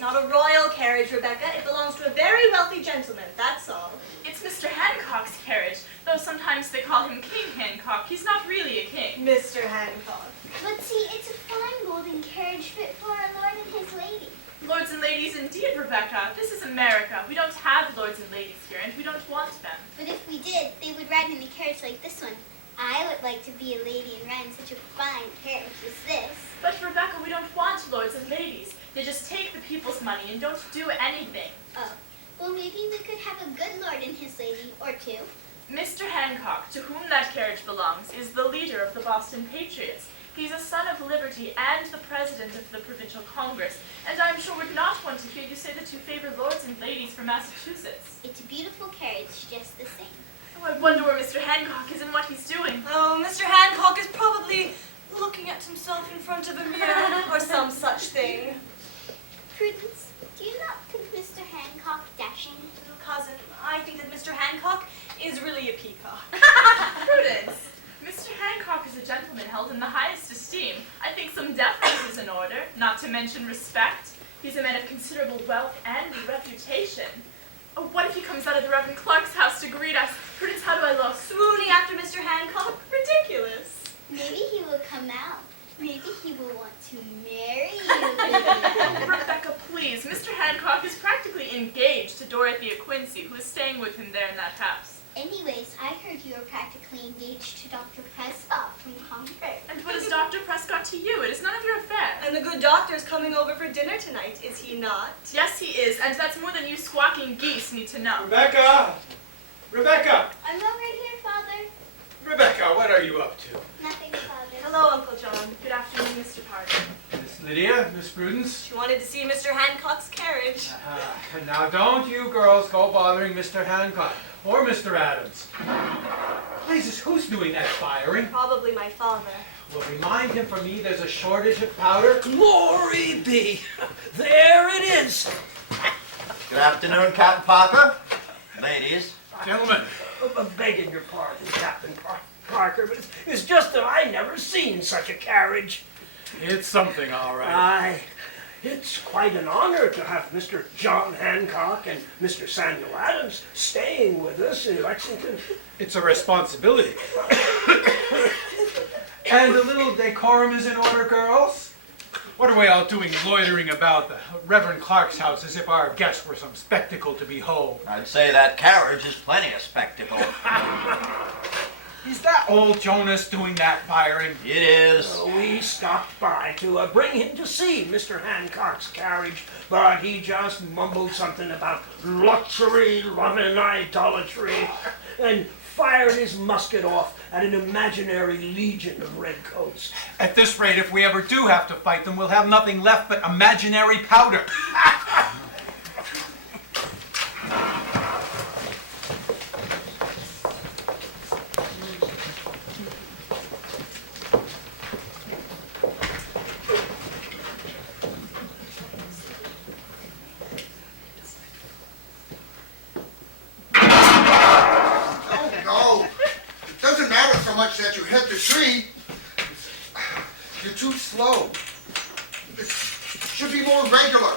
It's not a royal carriage, Rebecca. It belongs to a very wealthy gentleman, that's all. It's Mr. Hancock's carriage, though sometimes they call him King Hancock. He's not really a king. Mr. Hancock. But see, it's a fine golden carriage fit for our lord and his lady. Lords and ladies indeed, Rebecca. This is America. We don't have lords and ladies here, and we don't want them. But if we did, they would ride in a carriage like this one. I would like to be a lady and ride in such a fine carriage as this. But Rebecca, we don't want lords and ladies. They just take the people's money and don't do anything. Oh, well maybe we could have a good lord and his lady, or two. Mr. Hancock, to whom that carriage belongs, is the leader of the Boston Patriots. He's a son of liberty and the president of the Provincial Congress, and I'm sure would not want to hear you say that you favor lords and ladies from Massachusetts. It's a beautiful carriage, just the same. Oh, I wonder where Mr. Hancock is and what he's doing. Oh, Mr. Hancock is probably looking at himself in front of a mirror or some such thing. Prudence, do you not think Mr. Hancock dashing? Little cousin, I think that Mr. Hancock is really a peacock. Prudence, Mr. Hancock is a gentleman held in the highest esteem. I think some deference is in order, not to mention respect. He's a man of considerable wealth and reputation. Oh, what if he comes out of the Reverend Clark's house to greet us? Prudence, how do I look? Swooning after Mr. Hancock? Ridiculous. Maybe he will come out. Maybe he will want to marry you. Rebecca, please. Mr. Hancock is practically engaged to Dorothea Quincy, who is staying with him there in that house. Anyways, I heard you were practically engaged to Dr. Prescott from Concord. And what is Dr. Prescott to you? It is none of your affair. And the good doctor's coming over for dinner tonight, is he not? Yes, he is, and that's more than you squawking geese need to know. Rebecca! Rebecca! I'm over here, Father. Rebecca, what are you up to? Nothing, Father. Hello, Uncle John. Good afternoon, Mr. Parker. Miss Lydia, Miss Prudence. She wanted to see Mr. Hancock's carriage. Now don't you girls go bothering Mr. Hancock or Mr. Adams. Jesus, who's doing that firing? Probably my father. Well, remind him for me there's a shortage of powder. Glory be! There it is! Good afternoon, Captain Parker. Ladies. Gentlemen. Begging your pardon, Captain Parker, but it's just that I never seen such a carriage. It's something, all right. Aye, it's quite an honor to have Mr. John Hancock and Mr. Samuel Adams staying with us in Lexington. It's a responsibility. And a little decorum is in order, girls. What are we all doing loitering about the Reverend Clark's house as if our guest were some spectacle to behold? I'd say that carriage is plenty of spectacle. Is that old Jonas doing that firing? It is. We stopped by to bring him to see Mr. Hancock's carriage, but he just mumbled something about luxury, love and idolatry, and fired his musket off at an imaginary legion of redcoats. At this rate, if we ever do have to fight them, we'll have nothing left but imaginary powder. That you hit the tree, you're too slow. It should be more regular.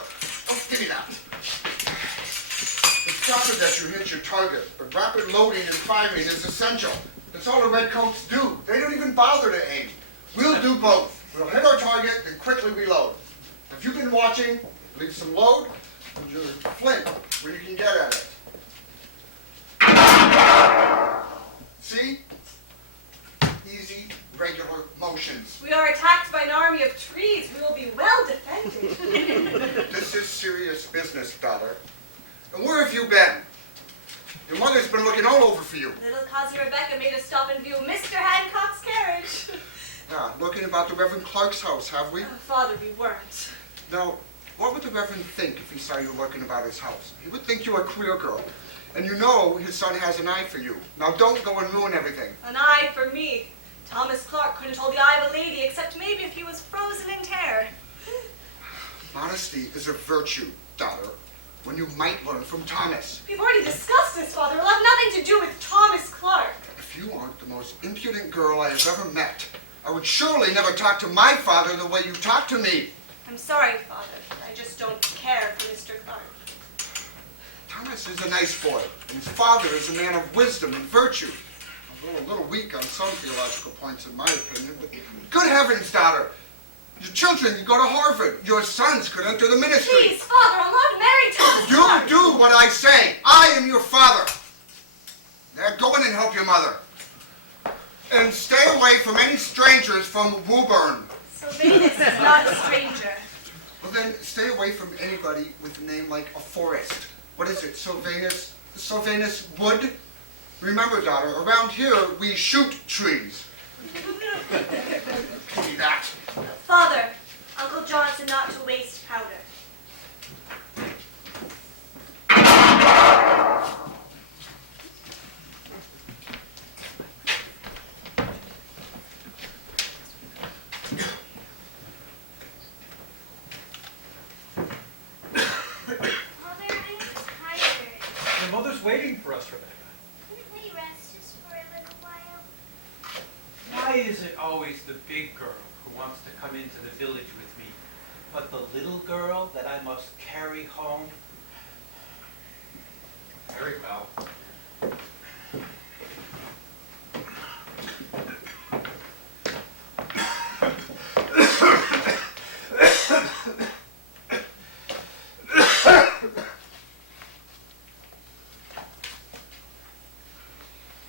Oh, give me that. It's proper that you hit your target, but rapid loading and firing is essential. That's all the redcoats do. They don't even bother to aim. We'll do both. We'll hit our target, then quickly reload. If you've been watching, leave some load and your flint where you can get at it. See? Easy, regular motions. We are attacked by an army of trees. We will be well defended. This is serious business, daughter. And where have you been? Your mother's been looking all over for you. Little cousin Rebecca made us stop and view Mr. Hancock's carriage. Looking about the Reverend Clark's house, have we? Father, we weren't. Now, what would the Reverend think if he saw you looking about his house? He would think you a queer girl. And you know his son has an eye for you. Now don't go and ruin everything. An eye for me. Thomas Clark couldn't hold the eye of a lady, except maybe if he was frozen in terror. Modesty is a virtue, daughter, when you might learn from Thomas. We've already discussed this, Father. It'll have nothing to do with Thomas Clark. If you aren't the most impudent girl I have ever met, I would surely never talk to my father the way you talk to me. I'm sorry, Father. I just don't care for Mr. Clark. Thomas is a nice boy, and his father is a man of wisdom and virtue. Although a little weak on some theological points, in my opinion, but good heavens, daughter. Your children could go to Harvard. Your sons could enter the ministry. Please, Father, I'm not married to Thomas You Clark. do what I say. I am your father. Now go in and help your mother. And stay away from any strangers from Woburn. Sylvanus is not a stranger. Well then, stay away from anybody with a name like a forest. What is it, Sylvanus? Sylvanus Wood? Remember, daughter, around here we shoot trees. Pity that. Father, Uncle John said not to waste powder. Mother, I'm tired. Your mother's waiting for us, Rebecca. Couldn't we rest just for a little while? Why is it always the big girl who wants to come into the village with me, but the little girl that I must carry home? Very well.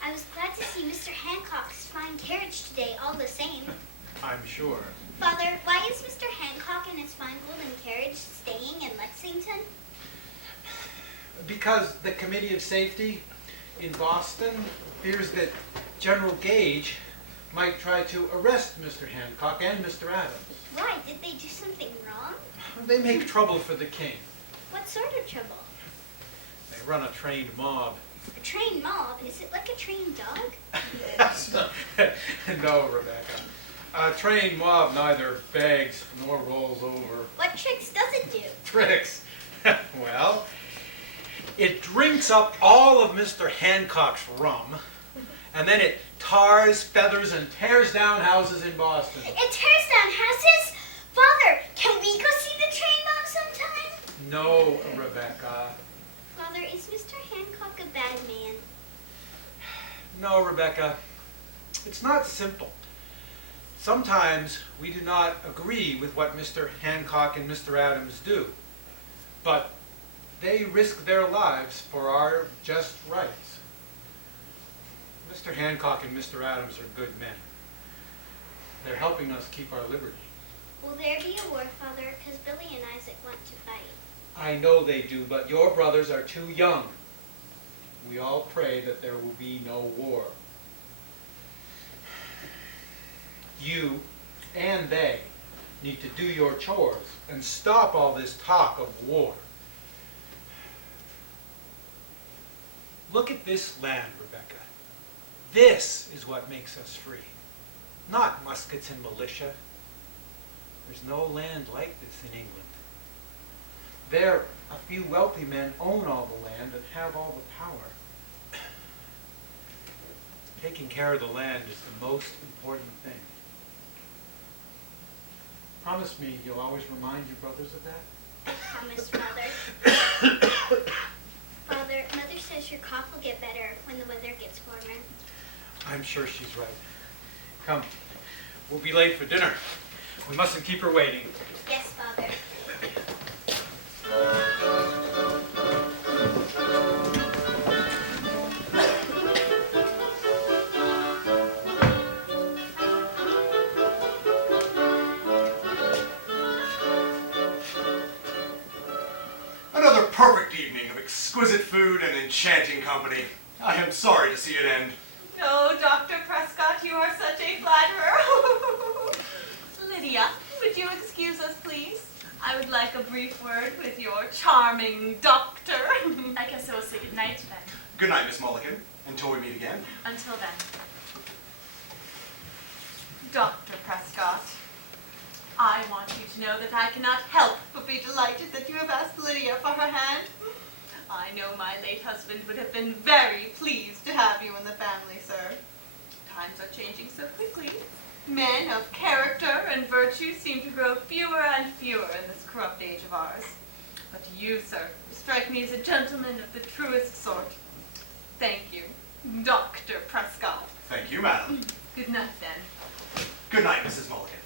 I was glad to see Mr. Hancock's fine carriage today, all the same. I'm sure. Father, why is Mr. Hancock and his fine golden carriage staying in Lexington? Because the Committee of Safety in Boston fears that General Gage might try to arrest Mr. Hancock and Mr. Adams. Why? Did they do something wrong? They make trouble for the king. What sort of trouble? They run a trained mob. A trained mob? Is it like a trained dog? No, Rebecca. A trained mob neither begs nor rolls over. What tricks does it do? Tricks. Well, it drinks up all of Mr. Hancock's rum, and then it tars, feathers, and tears down houses in Boston. It tears down houses? Father, can we go see the train mob sometime? No, Rebecca. Father, is Mr. Hancock a bad man? No, Rebecca. It's not simple. Sometimes we do not agree with what Mr. Hancock and Mr. Adams do, but they risk their lives for our just rights. Mr. Hancock and Mr. Adams are good men. They're helping us keep our liberty. Will there be a war, Father? Because Billy and Isaac want to fight. I know they do, but your brothers are too young. We all pray that there will be no war. You and they need to do your chores and stop all this talk of war. Look at this land, Rebecca. This is what makes us free, not muskets and militia. There's no land like this in England. There, a few wealthy men own all the land and have all the power. Taking care of the land is the most important thing. Promise me you'll always remind your brothers of that? I promise, Father. Father, Mother says your cough will get better when the weather gets warmer. I'm sure she's right. Come, we'll be late for dinner. We mustn't keep her waiting. Yes, Father. Another perfect evening of exquisite food and enchanting company. I am sorry to see it end. No, Dr. Prescott, you are such a flatterer. Lydia, would you excuse us, please? I would like a brief word with your charming doctor. I guess I will say good night then. Good night, Miss Mulligan. Until we meet again. Until then. Dr. Prescott, I want you to know that I cannot help but be delighted that you have asked Lydia for her hand. I know my late husband would have been very pleased to have you in the family, sir. Times are changing so quickly. Men of character and virtue seem to grow fewer and fewer in this corrupt age of ours. But you, sir, strike me as a gentleman of the truest sort. Thank you, Dr. Prescott. Thank you, madam. Good night, then. Good night, Mrs. Mulligan.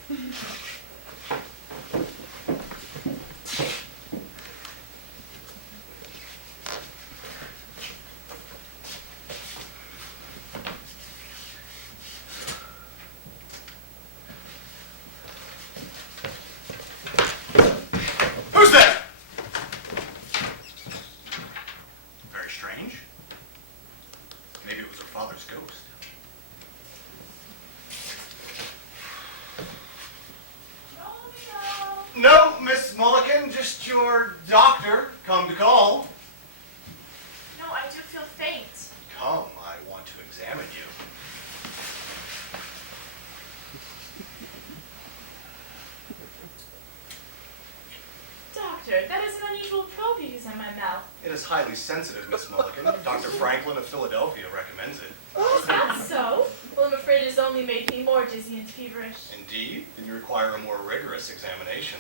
Who's there? Very strange. Maybe it was her father's ghost. No, Miss Mulligan, just your doctor come to call. No, I do feel faint. Come, I want to examine you. Doctor, that is an unusual probe you use on my mouth. It is highly sensitive, Miss Mulligan. Dr. Franklin of Philadelphia recommends it. Is that so? Well, I'm afraid it has only made me more dizzy and feverish. Indeed, then you require a more rigorous examination.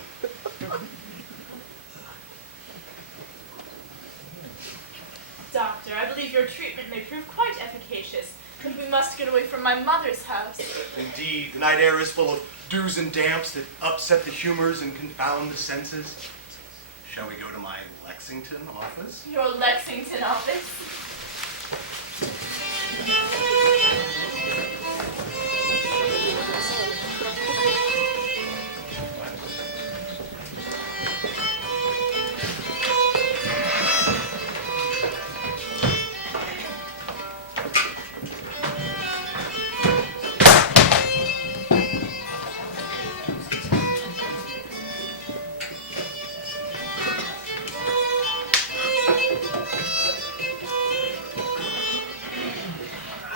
Doctor, I believe your treatment may prove quite efficacious, but we must get away from my mother's house. Indeed, the night air is full of dews and damps that upset the humors and confound the senses. Shall we go to my Lexington office? Your Lexington office?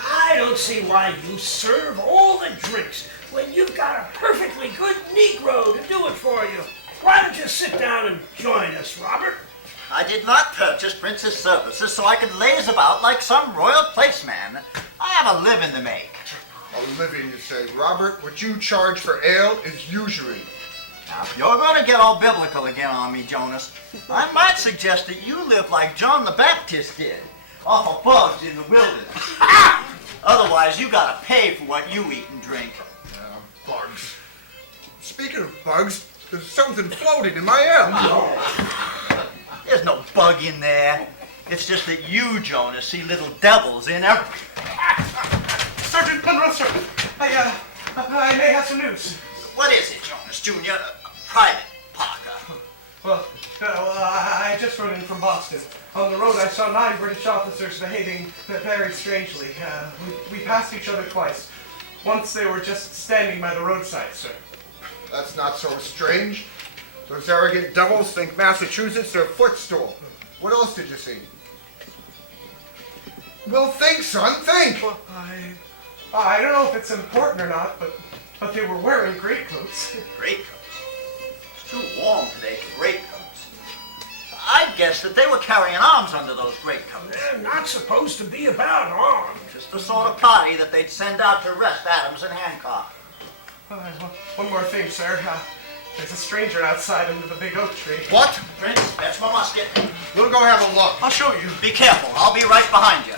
I don't see why you serve all the drinks when you've got a perfectly good Negro to do it for you. Why don't you sit down and join us, Robert? I did not purchase Prince's services so I could laze about like some royal placeman. I have a living to make. A living, you say. Robert, what you charge for ale is usury. Now, if you're going to get all biblical again on me, Jonas, I might suggest that you live like John the Baptist did, off of bugs in the wilderness. Otherwise, you gotta pay for what you eat and drink. Bugs. Speaking of bugs, there's something floating in my ale. There's no bug in there. It's just that you, Jonas, see little devils in everything. Sergeant Penrose, sir. I may have some news. What is it, Jonas Jr.? Private Parker. Well, I just rode in from Boston. On the road, I saw 9 British officers behaving very strangely. We passed each other twice. Once they were just standing by the roadside, sir. That's not so strange. Those arrogant devils think Massachusetts their footstool. What else did you see? Well, think, son, think! Well, I don't know if it's important or not, but they were wearing greatcoats. Greatcoats? It's too warm today for greatcoats. I'd guess that they were carrying arms under those greatcoats. They're not supposed to be about arms. Just the sort of party that they'd send out to arrest Adams and Hancock. One more thing, sir. There's a stranger outside under the big oak tree. What? Prince, fetch my musket. We'll go have a look. I'll show you. Be careful, I'll be right behind you.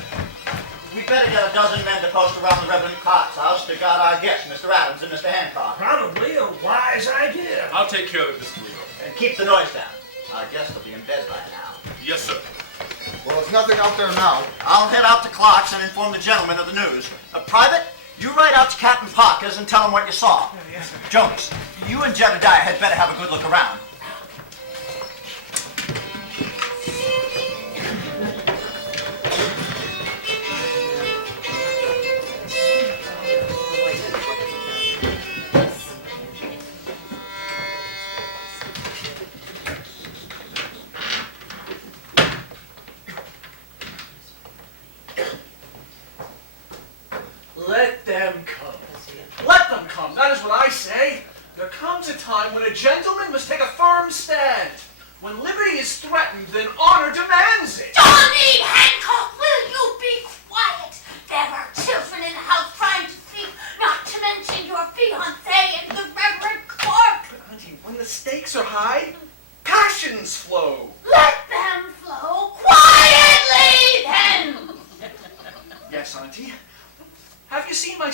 We'd better get a dozen men to post around the Reverend Cox's house to guard our guests, Mr. Adams and Mr. Hancock. Probably a wise idea. I'll take care of this, Bruno. And keep the noise down. Our guests will be in bed by now. Yes, sir. Well, there's nothing out there now. I'll head out to Clark's and inform the gentlemen of the news. Private, you ride out to Captain Parker's and tell him what you saw. Yes, sir. Jonas, you and Jedediah had better have a good look around. Let them come. Let them come. That is what I say. There comes a time when a gentleman must take a firm stand. When liberty is threatened, then honor demands it. Johnny Hancock, will you be quiet? There are children in the house trying to sleep, not to mention your fiancé and the Reverend Clark. But, Auntie, when the stakes are high, passions flow.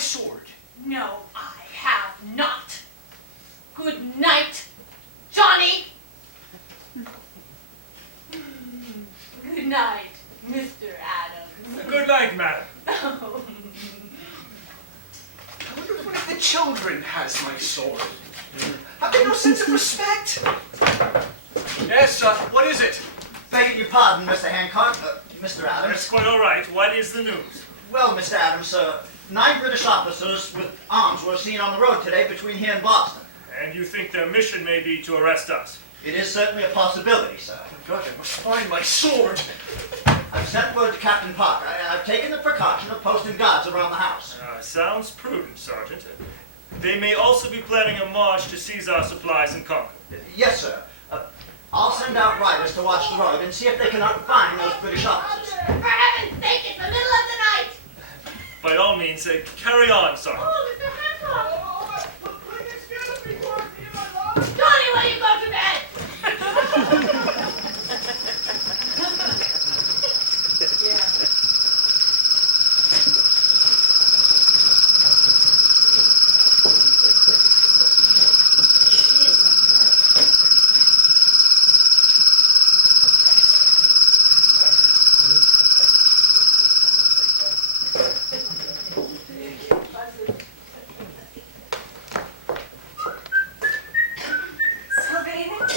sword. No, I have not. Good night, Johnny. Good night, Mr. Adams. Good night, madam. Oh. I wonder if one of the children has my sword. Have they no sense of respect? Yes, what is it? Begging your pardon, Mr. Hancock, Mr. Adams. That's quite all right. What is the news? Well, Mr. Adams, 9 British officers with arms were seen on the road today between here and Boston. And you think their mission may be to arrest us? It is certainly a possibility, sir. Oh, God, I must find my sword. I've sent word to Captain Parker, and I've taken the precaution of posting guards around the house. Sounds prudent, Sergeant. They may also be planning a march to seize our supplies in Concord. Yes, sir. I'll send out riders to watch the road and see if they cannot find those British officers. For heaven's sake, it's the middle of the night. By all means, carry on, Sergeant. Oh, Mr. Hancock. Johnny, will you go to bed? Sylvanus?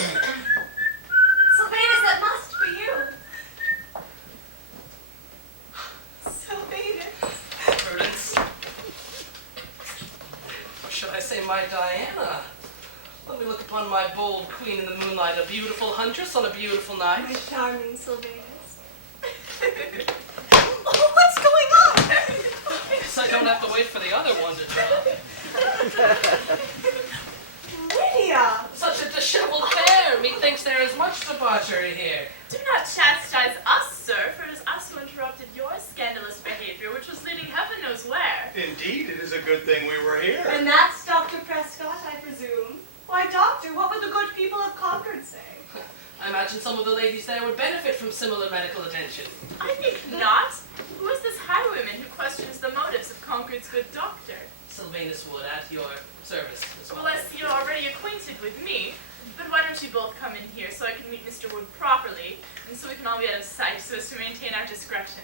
Sylvanus, that must be you. Sylvanus. Prudence. Or should I say my Diana? Let me look upon my bold queen in the moonlight, a beautiful huntress on a beautiful night. My charming Sylvanus. Oh, what's going on? Guess I don't have to wait for the other one to drop. Lydia! Such a disheveled pair! Methinks there is much debauchery here. Do not chastise us, sir, for it is us who interrupted your scandalous behavior, which was leading heaven knows where. Indeed, it is a good thing we were here. And that's Dr. Prescott, I presume. Why, Doctor, what would the good people of Concord say? I imagine some of the ladies there would benefit from similar medical attention. I think not. Who is this highwayman who questions the motives of Concord's good doctor? Sylvanus Wood, at your service as well. Well, I see you're already acquainted with me, but why don't you both come in here so I can meet Mr. Wood properly, and so we can all be out of sight so as to maintain our discretion.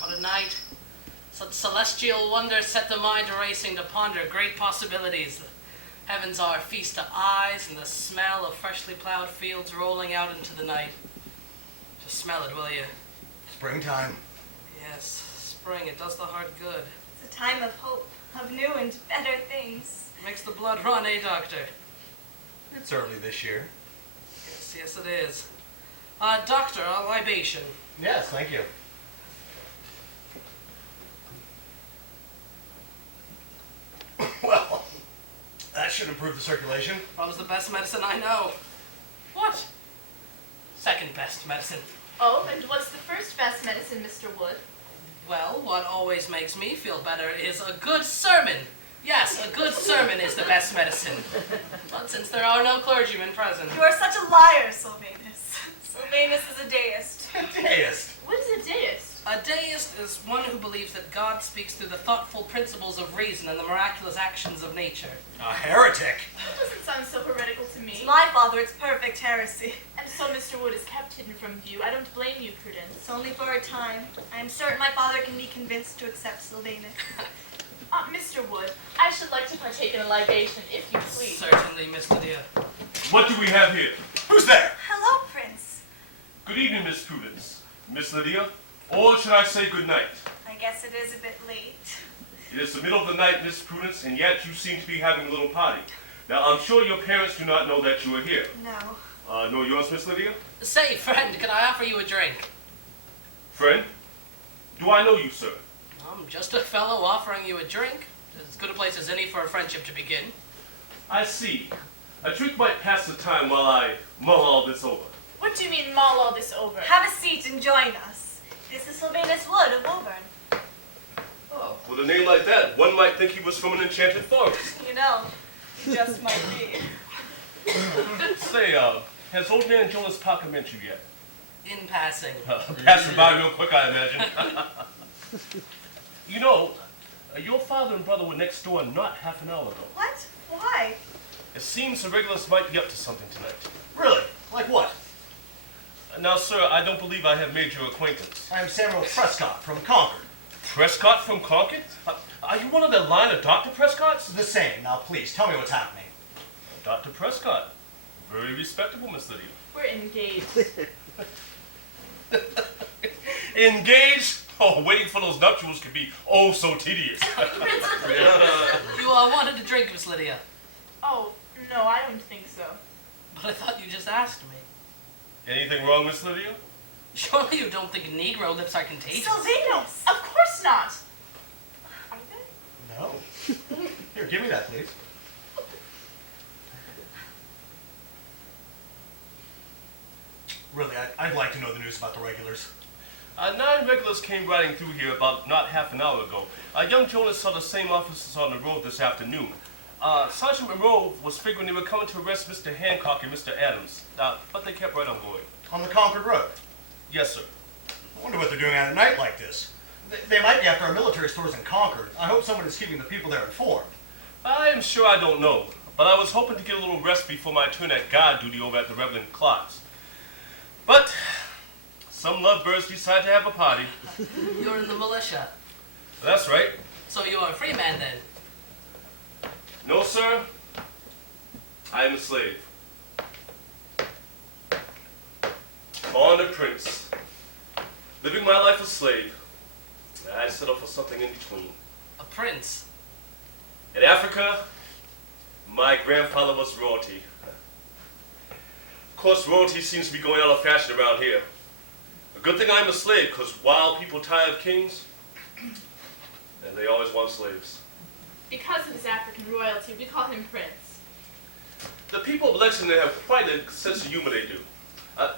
What a night. Such celestial wonders set the mind racing to ponder great possibilities. The heavens are a feast to eyes, and the smell of freshly plowed fields rolling out into the night. Just smell it, will you? Springtime. Yes, spring, it does the heart good. It's a time of hope, of new and better things. Makes the blood run, eh, Doctor? It's early this year. Yes, yes it is. Doctor, a libation. Yes, thank you. Well, that should improve the circulation. Rum's the best medicine I know. What? Second best medicine. Oh, and what's the first best medicine, Mr. Wood? Well, what always makes me feel better is a good sermon. Yes, a good sermon is the best medicine. But since there are no clergymen present, You are such a liar, Sylvanus. Sylvanus is a deist. Deist. What is a deist? a deist is one who believes that God speaks through the thoughtful principles of reason and the miraculous actions of nature. A heretic. That doesn't sound so heretical to me. To my father, it's perfect heresy. And so Mr. Wood is kept hidden from view. I don't blame you, Prudence. It's only for a time. I am certain my father can be convinced to accept Sylvanus. Mr. Wood, I should like to partake in a libation, if you please. Certainly, Miss Lydia. What do we have here? Who's there? Hello, Prince. Good evening, Miss Prudence. Miss Lydia, or should I say good night? I guess it is a bit late. It is the middle of the night, Miss Prudence, and yet you seem to be having a little party. Now, I'm sure your parents do not know that you are here. No. Nor yours, Miss Lydia? Say, friend, can I offer you a drink? Friend? Do I know you, sir? I'm just a fellow offering you a drink. As good a place as any for a friendship to begin. I see. A drink might pass the time while I mull all this over. What do you mean mull all this over? Have a seat and join us. This is Sylvanus Wood of Woburn. Oh, with a name like that, one might think he was from an enchanted forest. You know, he just might be. Say, has old man Jonas Parker met you yet? In passing. Passing by real quick, I imagine. You know, your father and brother were next door not half an hour ago. What? Why? It seems the regulars might be up to something tonight. Really? Like what? Now, sir, I don't believe I have made your acquaintance. I am Samuel Prescott from Concord. Prescott from Concord? Are you one of the line of Dr. Prescotts? The same. Now, please, tell me what's happening. Dr. Prescott. Very respectable, Miss Lydia. We're engaged. Engaged? Oh, waiting for those nuptials can be oh so tedious. You wanted a drink, Miss Lydia. Oh, no, I don't think so. But I thought you just asked me. Anything wrong, Miss Lydia? Surely you don't think Negro lips are contagious? Sylvanus! Of course not! Are they? No. Here, give me that, please. Really, I'd like to know the news about the regulars. 9 regulars came riding through here about not half an hour ago. Young Jonas saw the same officers on the road this afternoon. Sergeant Monroe was figuring they were coming to arrest Mr. Hancock and Mr. Adams, but they kept right on going. On the Concord Road? Yes, sir. I wonder what they're doing at a night like this. They might be after our military stores in Concord. I hope someone is keeping the people there informed. I am sure I don't know, but I was hoping to get a little rest before my turn at guard duty over at the Reverend Clark's. But some lovebirds decide to have a party. You're in the militia. That's right. So you're a free man then? No, sir. I am a slave. Born a prince. Living my life a slave. I settle for something in between. A prince? In Africa, my grandfather was royalty. Of course, royalty seems to be going out of fashion around here. A good thing I'm a slave, because while people tire of kings, and they always want slaves. Because of his African royalty, we call him Prince. The people of Lexington have quite a sense of humor, they do.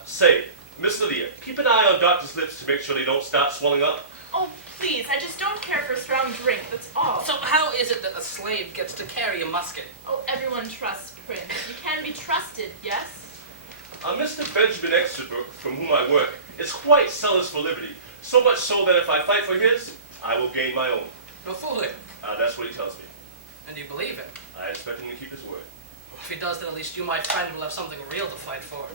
Say, Miss Lydia, keep an eye on doctors' lips to make sure they don't start swelling up. Oh, please, I just don't care for a strong drink, that's all. So how is it that a slave gets to carry a musket? Oh, everyone trusts Prince. You can be trusted, yes? Mr. Benjamin Exterbrook, from whom I work, is quite zealous for liberty. So much so that if I fight for his, I will gain my own. No fooling. That's what he tells me. And you believe him? I expect him to keep his word. If he does, then at least you, my friend, will have something real to fight for.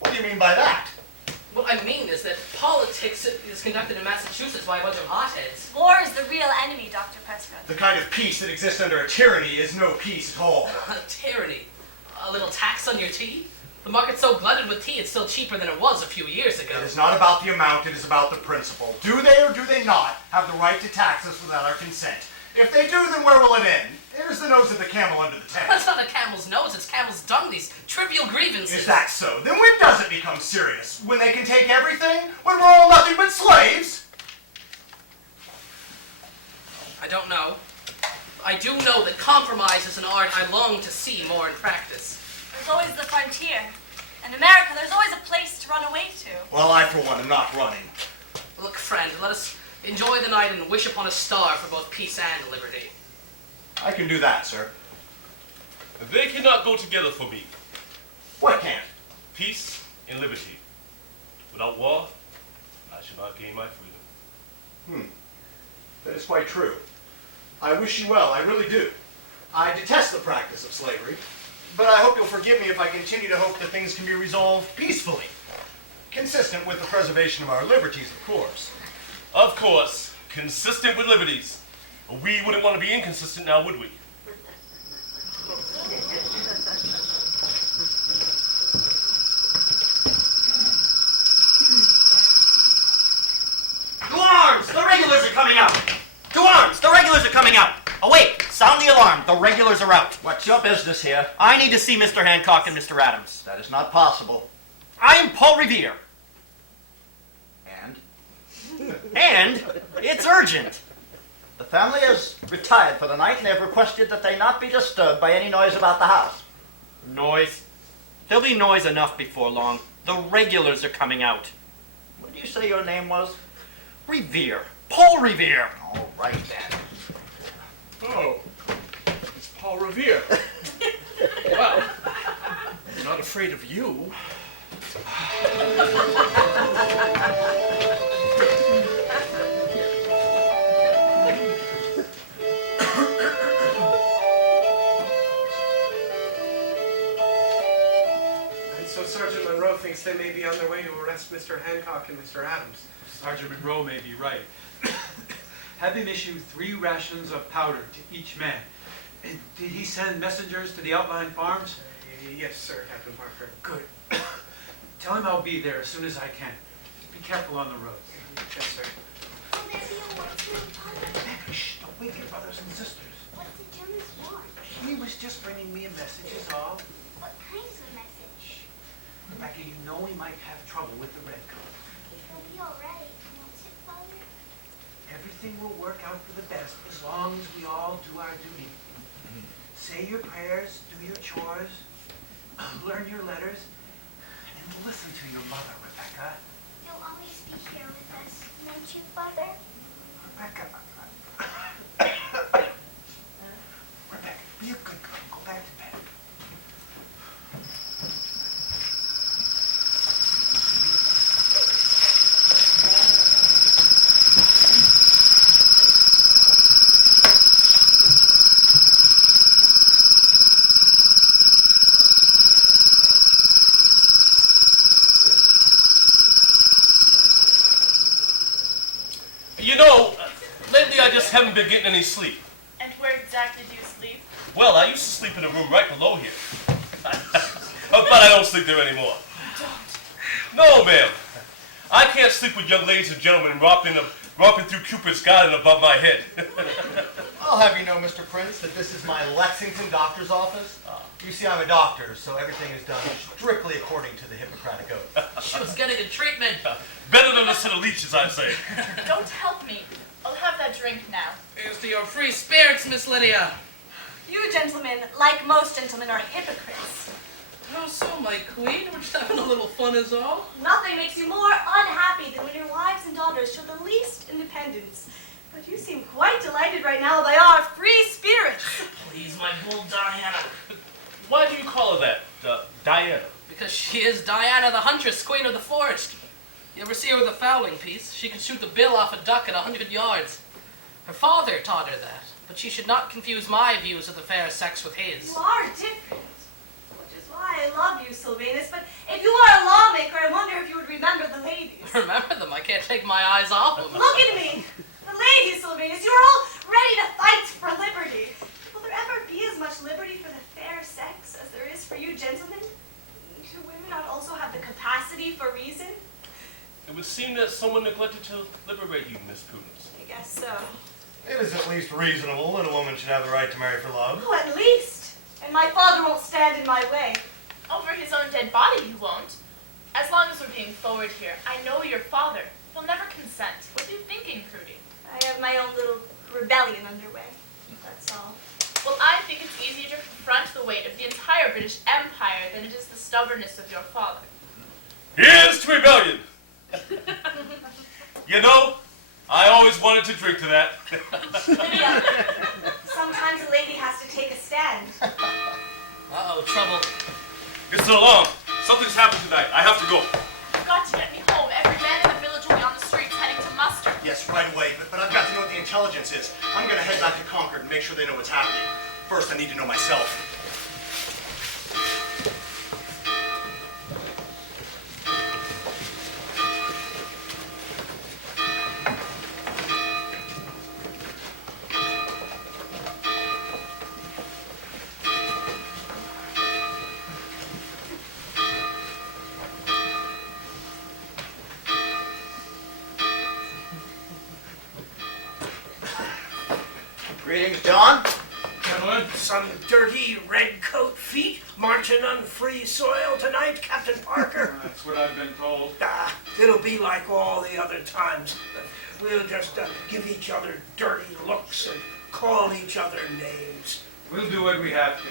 What do you mean by that? What I mean is that politics is conducted in Massachusetts by a bunch of hotheads. War is the real enemy, Dr. Prescott. The kind of peace that exists under a tyranny is no peace at all. Tyranny. A little tax on your tea? The market's so glutted with tea, it's still cheaper than it was a few years ago. It is not about the amount, it is about the principle. Do they or do they not have the right to tax us without our consent? If they do, then where will it end? It is the nose of the camel under the tent. That's not a camel's nose, it's camel's dung, these trivial grievances. Is that so? Then when does it become serious? When they can take everything? When we're all nothing but slaves? I don't know. I do know that compromise is an art I long to see more in practice. There's always the frontier. In America, there's always a place to run away to. Well, I, for one, am not running. Look, friend, let us enjoy the night and wish upon a star for both peace and liberty. I can do that, sir. They cannot go together for me. What can't? Peace and liberty. Without war, I shall not gain my freedom. That is quite true. I wish you well, I really do. I detest the practice of slavery, but I hope you'll forgive me if I continue to hope that things can be resolved peacefully, consistent with the preservation of our liberties, of course. Of course, consistent with liberties. We wouldn't want to be inconsistent now, would we? To arms! The regulars are coming out! To arms! The regulars are coming out! Awake! Sound the alarm! The regulars are out! What's your business here? I need to see Mr. Hancock and Mr. Adams. That is not possible. I am Paul Revere. And? And it's urgent. urgent. The family has retired for the night, and they've requested that they not be disturbed by any noise about the house. Noise? There'll be noise enough before long. The regulars are coming out. What did you say your name was? Revere. Paul Revere. All right, then. Oh, it's Paul Revere. Well, I'm not afraid of you. And so Sergeant Monroe thinks they may be on their way to arrest Mr. Hancock and Mr. Adams. Sergeant Monroe may be right. Have him issue 3 rations of powder to each man. And did he send messengers to the outlying farms? Yes, sir, Captain Parker. Good. Tell him I'll be there as soon as I can. Be careful on the road. Yes, sir. Will there be a workroom, Father? Shh, don't wake your brothers and sisters. What did Jonas want? He was just bringing me a message, is all. What kind of a message? Rebecca, you know we might have trouble with the red coat. He'll be all right, won't it, Father? Everything will work out for the best as long as we all do our duty. Say your prayers, do your chores, learn your letters, and listen to your mother, Rebecca. You'll always be here with us, won't you, Father? Rebecca. Rebecca, be a good girl. Go back to bed. You know, lately I just haven't been getting any sleep. And where exactly do you sleep? Well, I used to sleep in a room right below here. But I don't sleep there anymore. No, ma'am. I can't sleep with young ladies and gentlemen romping through Cupid's garden above my head. I'll have you know, Mr. Prince, that this is my Lexington doctor's office. You see, I'm a doctor, so everything is done strictly according to the Hippocratic Oath. She was getting a treatment. Better than a set of leeches, I'd say. Don't help me. I'll have that drink now. Here's to your free spirits, Miss Lydia. You gentlemen, like most gentlemen, are hypocrites. How so, my queen? We're just having a little fun is all. Nothing makes you more unhappy than when your wives and daughters show the least independence. But you seem quite delighted right now by our free spirits. Please, my bull Diana. Why do you call her that, Diana? Because she is Diana the Huntress, queen of the forest. You ever see her with a fowling piece? She can shoot the bill off a duck at 100 yards. Her father taught her that, but she should not confuse my views of the fair sex with his. You are different, which is why I love you, Sylvanus. But if you are a lawmaker, I wonder if you would remember the ladies. Remember them, I can't take my eyes off them. Look at me! The ladies, Sylvanus, you're all ready to fight for liberty. Will there ever be as much liberty for the fair sex as there is for you gentlemen? Do women not also have the capacity for reason? It would seem that someone neglected to liberate you, Miss Prudence. I guess so. It is at least reasonable that a woman should have the right to marry for love. Oh, at least. And my father won't stand in my way. Over his own dead body, you won't. As long as we're being forward here, I know your father. He'll never consent. What are you thinking, Prudy? I have my own little rebellion underway. That's all. Well, I think it's easier to confront the weight of the entire British Empire than it is the stubbornness of your father. Here's to rebellion! You know, I always wanted to drink to that. Lydia, sometimes a lady has to take a stand. Uh-oh, trouble. It's an alarm. Something's happened tonight. I have to go. You've got to get me home. Every man in the village will be on the streets heading to muster. Yes, right away, but I've got to know what the intelligence is. I'm going to head back to Concord and make sure they know what's happening. First, I need to know myself. Greetings, John. Gentlemen, some dirty redcoat feet marching on free soil tonight, Captain Parker. That's what I've been told. It'll be like all the other times. We'll just give each other dirty looks and call each other names. We'll do what we have to.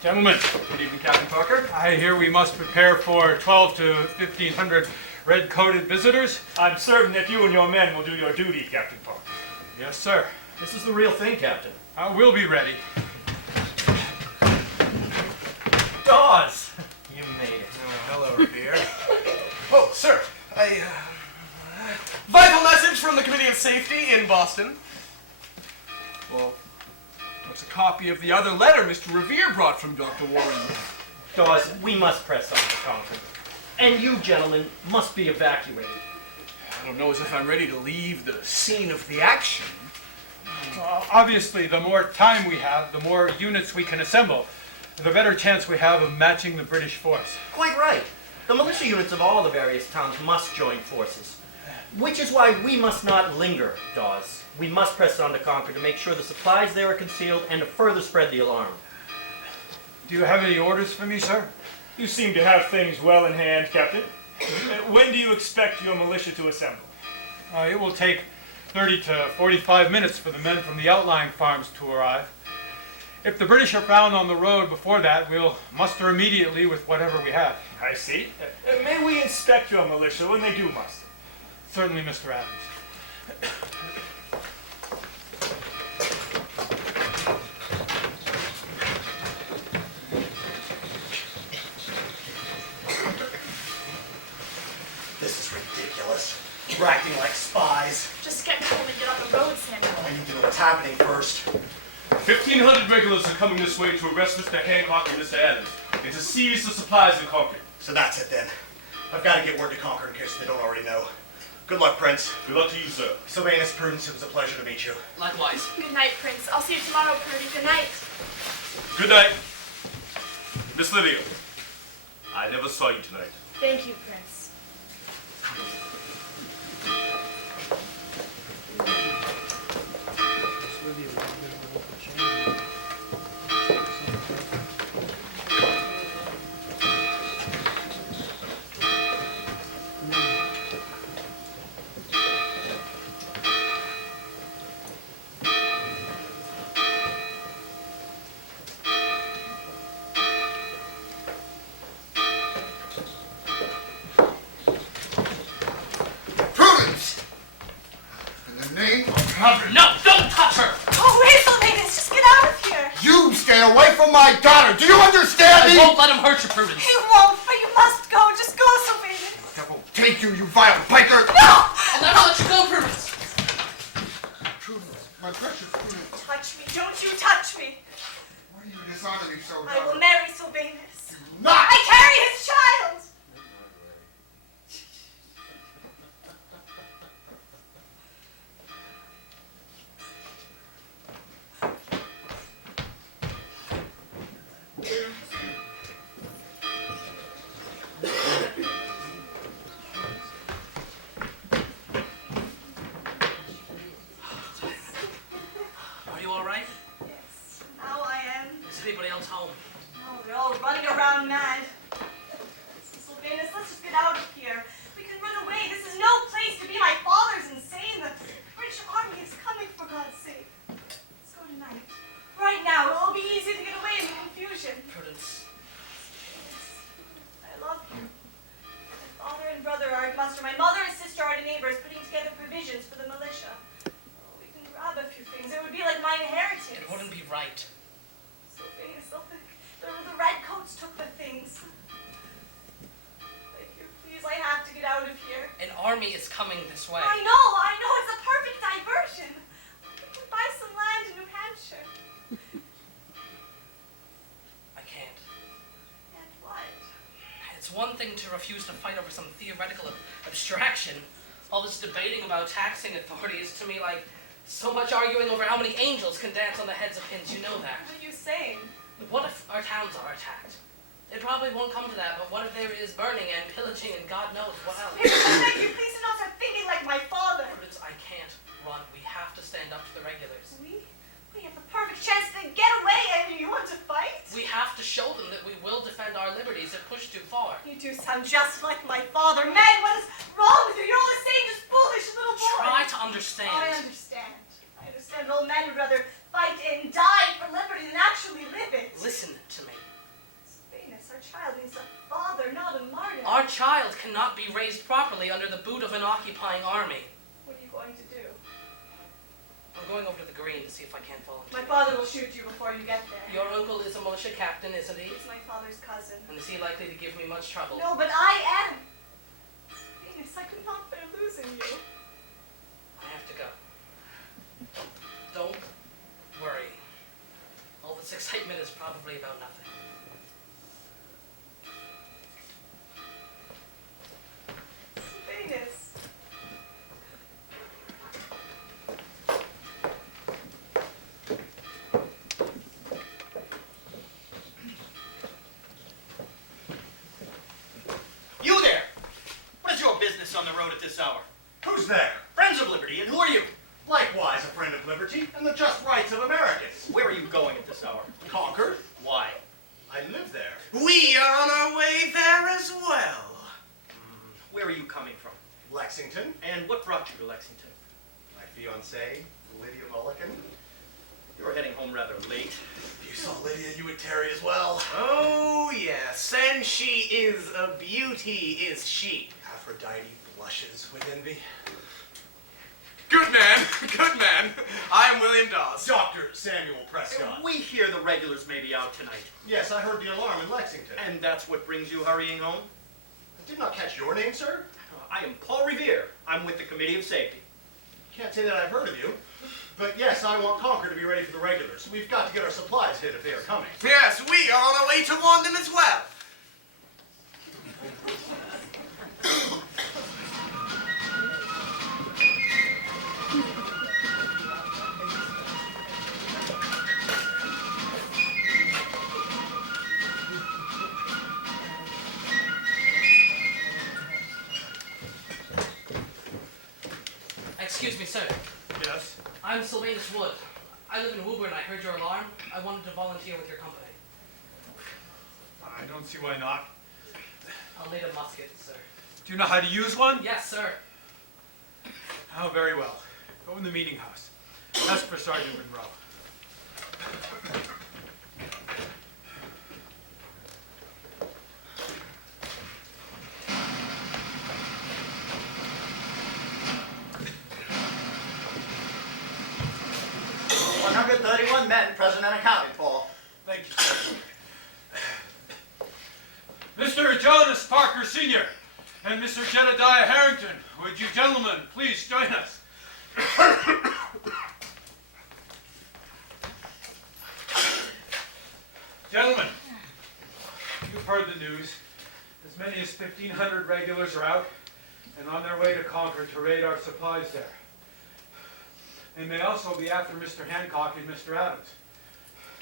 Gentlemen, good evening, Captain Parker. I hear we must prepare for 12 to 1,500 red-coated visitors. I'm certain that you and your men will do your duty, Captain Parker. Yes, sir. This is the real thing, Captain. We'll be ready. Dawes! You made it. Hello, Revere. Oh, sir. Vital message from the Committee of Safety in Boston. Well, what's a copy of the other letter Mr. Revere brought from Dr. Warren? Dawes, we must press on to Concord. And you, gentlemen, must be evacuated. I don't know as if I'm ready to leave the scene of the action. Obviously, the more time we have, the more units we can assemble, the better chance we have of matching the British force. Quite right. The militia units of all the various towns must join forces. Which is why we must not linger, Dawes. We must press on to Concord to make sure the supplies there are concealed and to further spread the alarm. Do you have any orders for me, sir? You seem to have things well in hand, Captain. When do you expect your militia to assemble? It will take 30 to 45 minutes for the men from the outlying farms to arrive. If the British are found on the road before that, we'll muster immediately with whatever we have. I see. May we inspect your militia when they do muster? Certainly, Mr. Adams. This is ridiculous. We're acting like spies. Just get home and get on the road, Samuel. I need to know what's happening first. 1,500 regulars are coming this way to arrest Mr. Hancock and Mr. Adams and to seize the supplies in Concord. So that's it then. I've got to get word to Concord in case they don't already know. Good luck, Prince. Good luck to you, sir. Sylvanus, Prudence, it was a pleasure to meet you. Likewise. Good night, Prince. I'll see you tomorrow, Prudy. Good night. Good night. Miss Lydia, I never saw you tonight. Thank you, Prince. Prudence! In the name of heaven. No, don't touch her! Oh, wait, Sylvanus, just get out of here. You stay away from my daughter. Do you understand I me? won't let him hurt you, Prudence. He won't, but you must go. Just go, Sylvanus. Devil take you, you vile piker. No! I'll never let you go, Prudence. Prudence, my precious Prudence. Touch me. Don't you touch me. Why do you dishonor me so, I will daughter? marry Sylvanus. Not! I carry his child. Are you all right? Yes, now I am. Is anybody else home? Oh, they're all running around mad. Sylvanus, let's just get out of here. We can run away. This is no place to be. My father's insane. The British army is coming, for God's sake. Let's go tonight. Right now. It'll be easy to get away in the confusion. Prudence. I love you. My father and brother are at muster. My mother and sister are the neighbors putting together provisions for the militia. Oh, we can grab a few things. It would be like my inheritance. It wouldn't be right. Sylvanus, the redcoats took the things. If you please, I have to get out of here. An army is coming this way. I know. It's a perfect diversion. We can buy some land in New Hampshire. I can't. And what? It's one thing to refuse to fight over some theoretical abstraction. All this debating about taxing authority is to me like so much arguing over how many angels can dance on the heads of pins. You know that. What are you saying? What if our towns are attacked? It probably won't come to that, but what if there is burning and pillaging and God knows what else? I beg you, please do not start thinking like my father. Prudence, I can't run. We have to stand up to the regulars. We have the perfect chance to get away, and you want to fight? We have to show them that we will defend our liberties if pushed too far. You do sound just like my father. Meg, what is wrong with you? You're all the same, just foolish little boy. Try to understand. I understand. I understand old men would rather fight and die for liberty than actually live it. Listen to me. Venus, our child needs a father, not a martyr. Our child cannot be raised properly under the boot of an occupying army. What are you going to do? I'm going over to the green to see if I can't volunteer. My father will shoot you before you get there. Your uncle is a militia captain, isn't he? He's my father's cousin. And is he likely to give me much trouble? No, but I am. Venus, I could not bear losing you. I have to go. Don't worry. All this excitement is probably about nothing. Venus. You there! What is your business on the road at this hour? Who's there? Friends of Liberty, and who are you? Likewise a friend of liberty and the just rights of Americans. Where are you going at this hour? Concord? Why? I live there. We are on our way there as well. Where are you coming from? Lexington. And what brought you to Lexington? My fiancée, Lydia Mulligan. You're heading home rather late. If you saw Lydia, you would tarry as well. Oh, yes, and she is a beauty, is she? Aphrodite blushes with envy. Good man, good man. I am William Dawes. Dr. Samuel Prescott. We hear the regulars may be out tonight. Yes, I heard the alarm in Lexington. And that's what brings you hurrying home? I did not catch your name, sir. I am Paul Revere. I'm with the Committee of Safety. Can't say that I've heard of you. But yes, I want Concord to be ready for the regulars. We've got to get our supplies hid if they are coming. Yes, we are on our way to warn them as well. Excuse me, sir. Yes? I'm Sylvanus Wood. I live in Woburn. I heard your alarm. I wanted to volunteer with your company. I don't see why not. I'll need a musket, sir. Do you know how to use one? Yes, sir. Oh, very well. Go in the meeting house. Ask for Sergeant Monroe. Men present and accounted for. Thank you, sir. Mr. Jonas Parker Sr. and Mr. Jedediah Harrington, would you gentlemen please join us? Gentlemen, you've heard the news. As many as 1,500 regulars are out and on their way to Concord to raid our supplies there. They may also be after Mr. Hancock and Mr. Adams.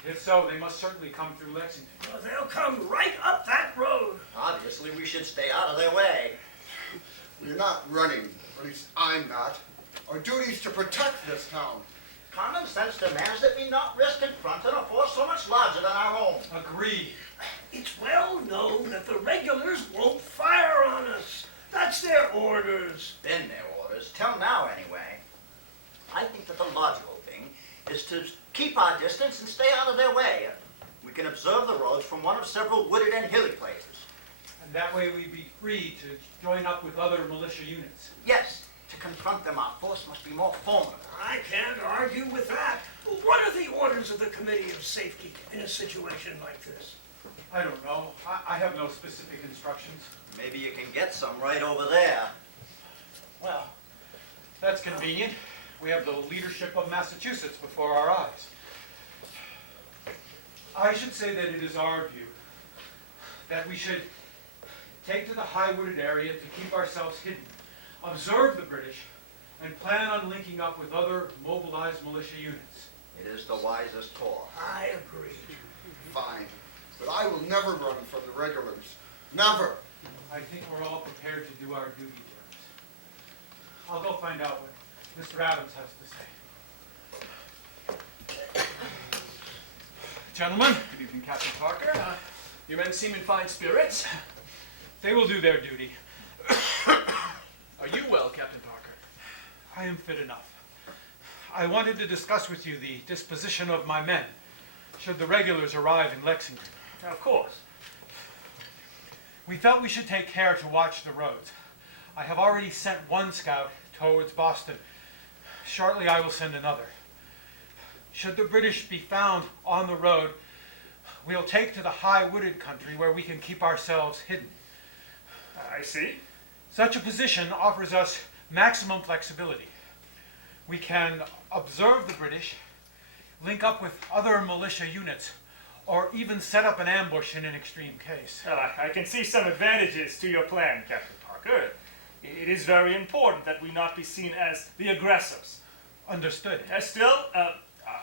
If so, they must certainly come through Lexington. Well, they'll come right up that road. Obviously, we should stay out of their way. We're not running, at least I'm not. Our duty is to protect this town. Common sense demands that we not risk confronting a force so much larger than our own. Agreed. It's well known that the regulars won't fire on us. That's their orders. Been their orders, till now anyway. I think that the logical thing is to keep our distance and stay out of their way. We can observe the roads from one of several wooded and hilly places. And that way we'd be free to join up with other militia units. Yes, to confront them, our force must be more formidable. I can't argue with that. What are the orders of the Committee of Safety in a situation like this? I don't know. I have no specific instructions. Maybe you can get some right over there. Well, that's convenient. We have the leadership of Massachusetts before our eyes. I should say that it is our view that we should take to the high wooded area to keep ourselves hidden, observe the British, and plan on linking up with other mobilized militia units. It is the wisest course. I agree. Fine. But I will never run from the regulars. Never. I think we're all prepared to do our duty, James. I'll go find out what Mr. Adams has to say. Gentlemen, Good evening, Captain Parker. Your men seem in fine spirits. they will do their duty. Are you well, Captain Parker? I am fit enough. I wanted to discuss with you the disposition of my men, should the regulars arrive in Lexington. Of course. We felt we should take care to watch the roads. I have already sent one scout towards Boston. Shortly I will send another. Should the British be found on the road, we'll take to the high wooded country where we can keep ourselves hidden. I see. Such a position offers us maximum flexibility. We can observe the British, link up with other militia units, or even set up an ambush in an extreme case. Well, I can see some advantages to your plan, Captain Parker. It is very important that we not be seen as the aggressors. Understood. Still,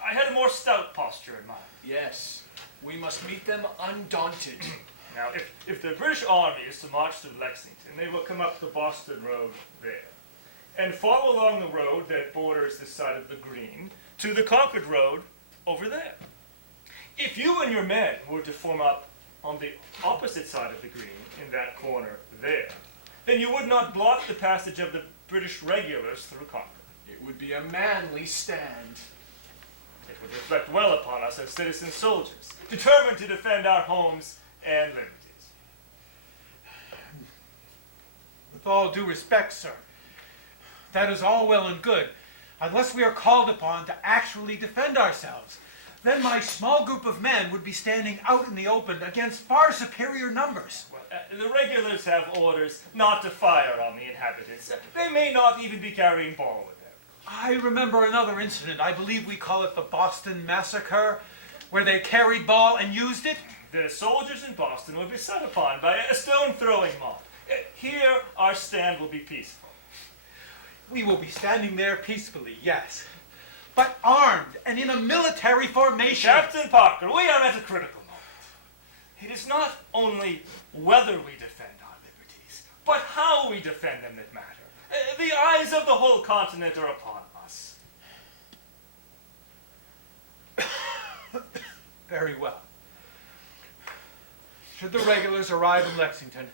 I had a more stout posture in mind. Yes. We must meet them undaunted. Now, if the British army is to march through Lexington, they will come up the Boston Road there, and follow along the road that borders this side of the green to the Concord Road over there. If you and your men were to form up on the opposite side of the green, in that corner there, then you would not block the passage of the British regulars through Concord. It would be a manly stand. It would reflect well upon us as citizen soldiers, determined to defend our homes and liberties. With all due respect, sir, that is all well and good, unless we are called upon to actually defend ourselves. Then my small group of men would be standing out in the open against far superior numbers. Well, the regulars have orders not to fire on the inhabitants. They may not even be carrying ball with them. I remember another incident, I believe we call it the Boston Massacre, where they carried ball and used it. The soldiers in Boston will be set upon by a stone-throwing mob. Here, our stand will be peaceful. We will be standing there peacefully, yes, but armed and in a military formation. Captain Parker, we are at a critical moment. It is not only whether we defend our liberties, but how we defend them that matter. The eyes of the whole continent are upon us. Very well. Should the regulars arrive in Lexington,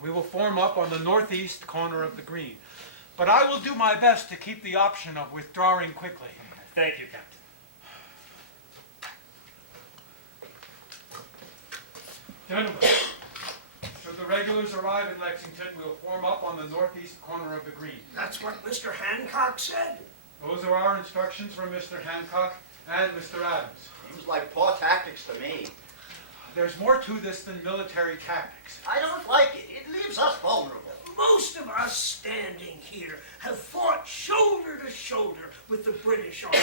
we will form up on the northeast corner of the green. But I will do my best to keep the option of withdrawing quickly. Thank you, Captain. Gentlemen, should the regulars arrive in Lexington, we'll form up on the northeast corner of the green. That's what Mr. Hancock said. Those are our instructions from Mr. Hancock and Mr. Adams. Seems like poor tactics to me. There's more to this than military tactics. I don't like it. It leaves us vulnerable. Most of us standing here have fought shoulder to shoulder with the British Army.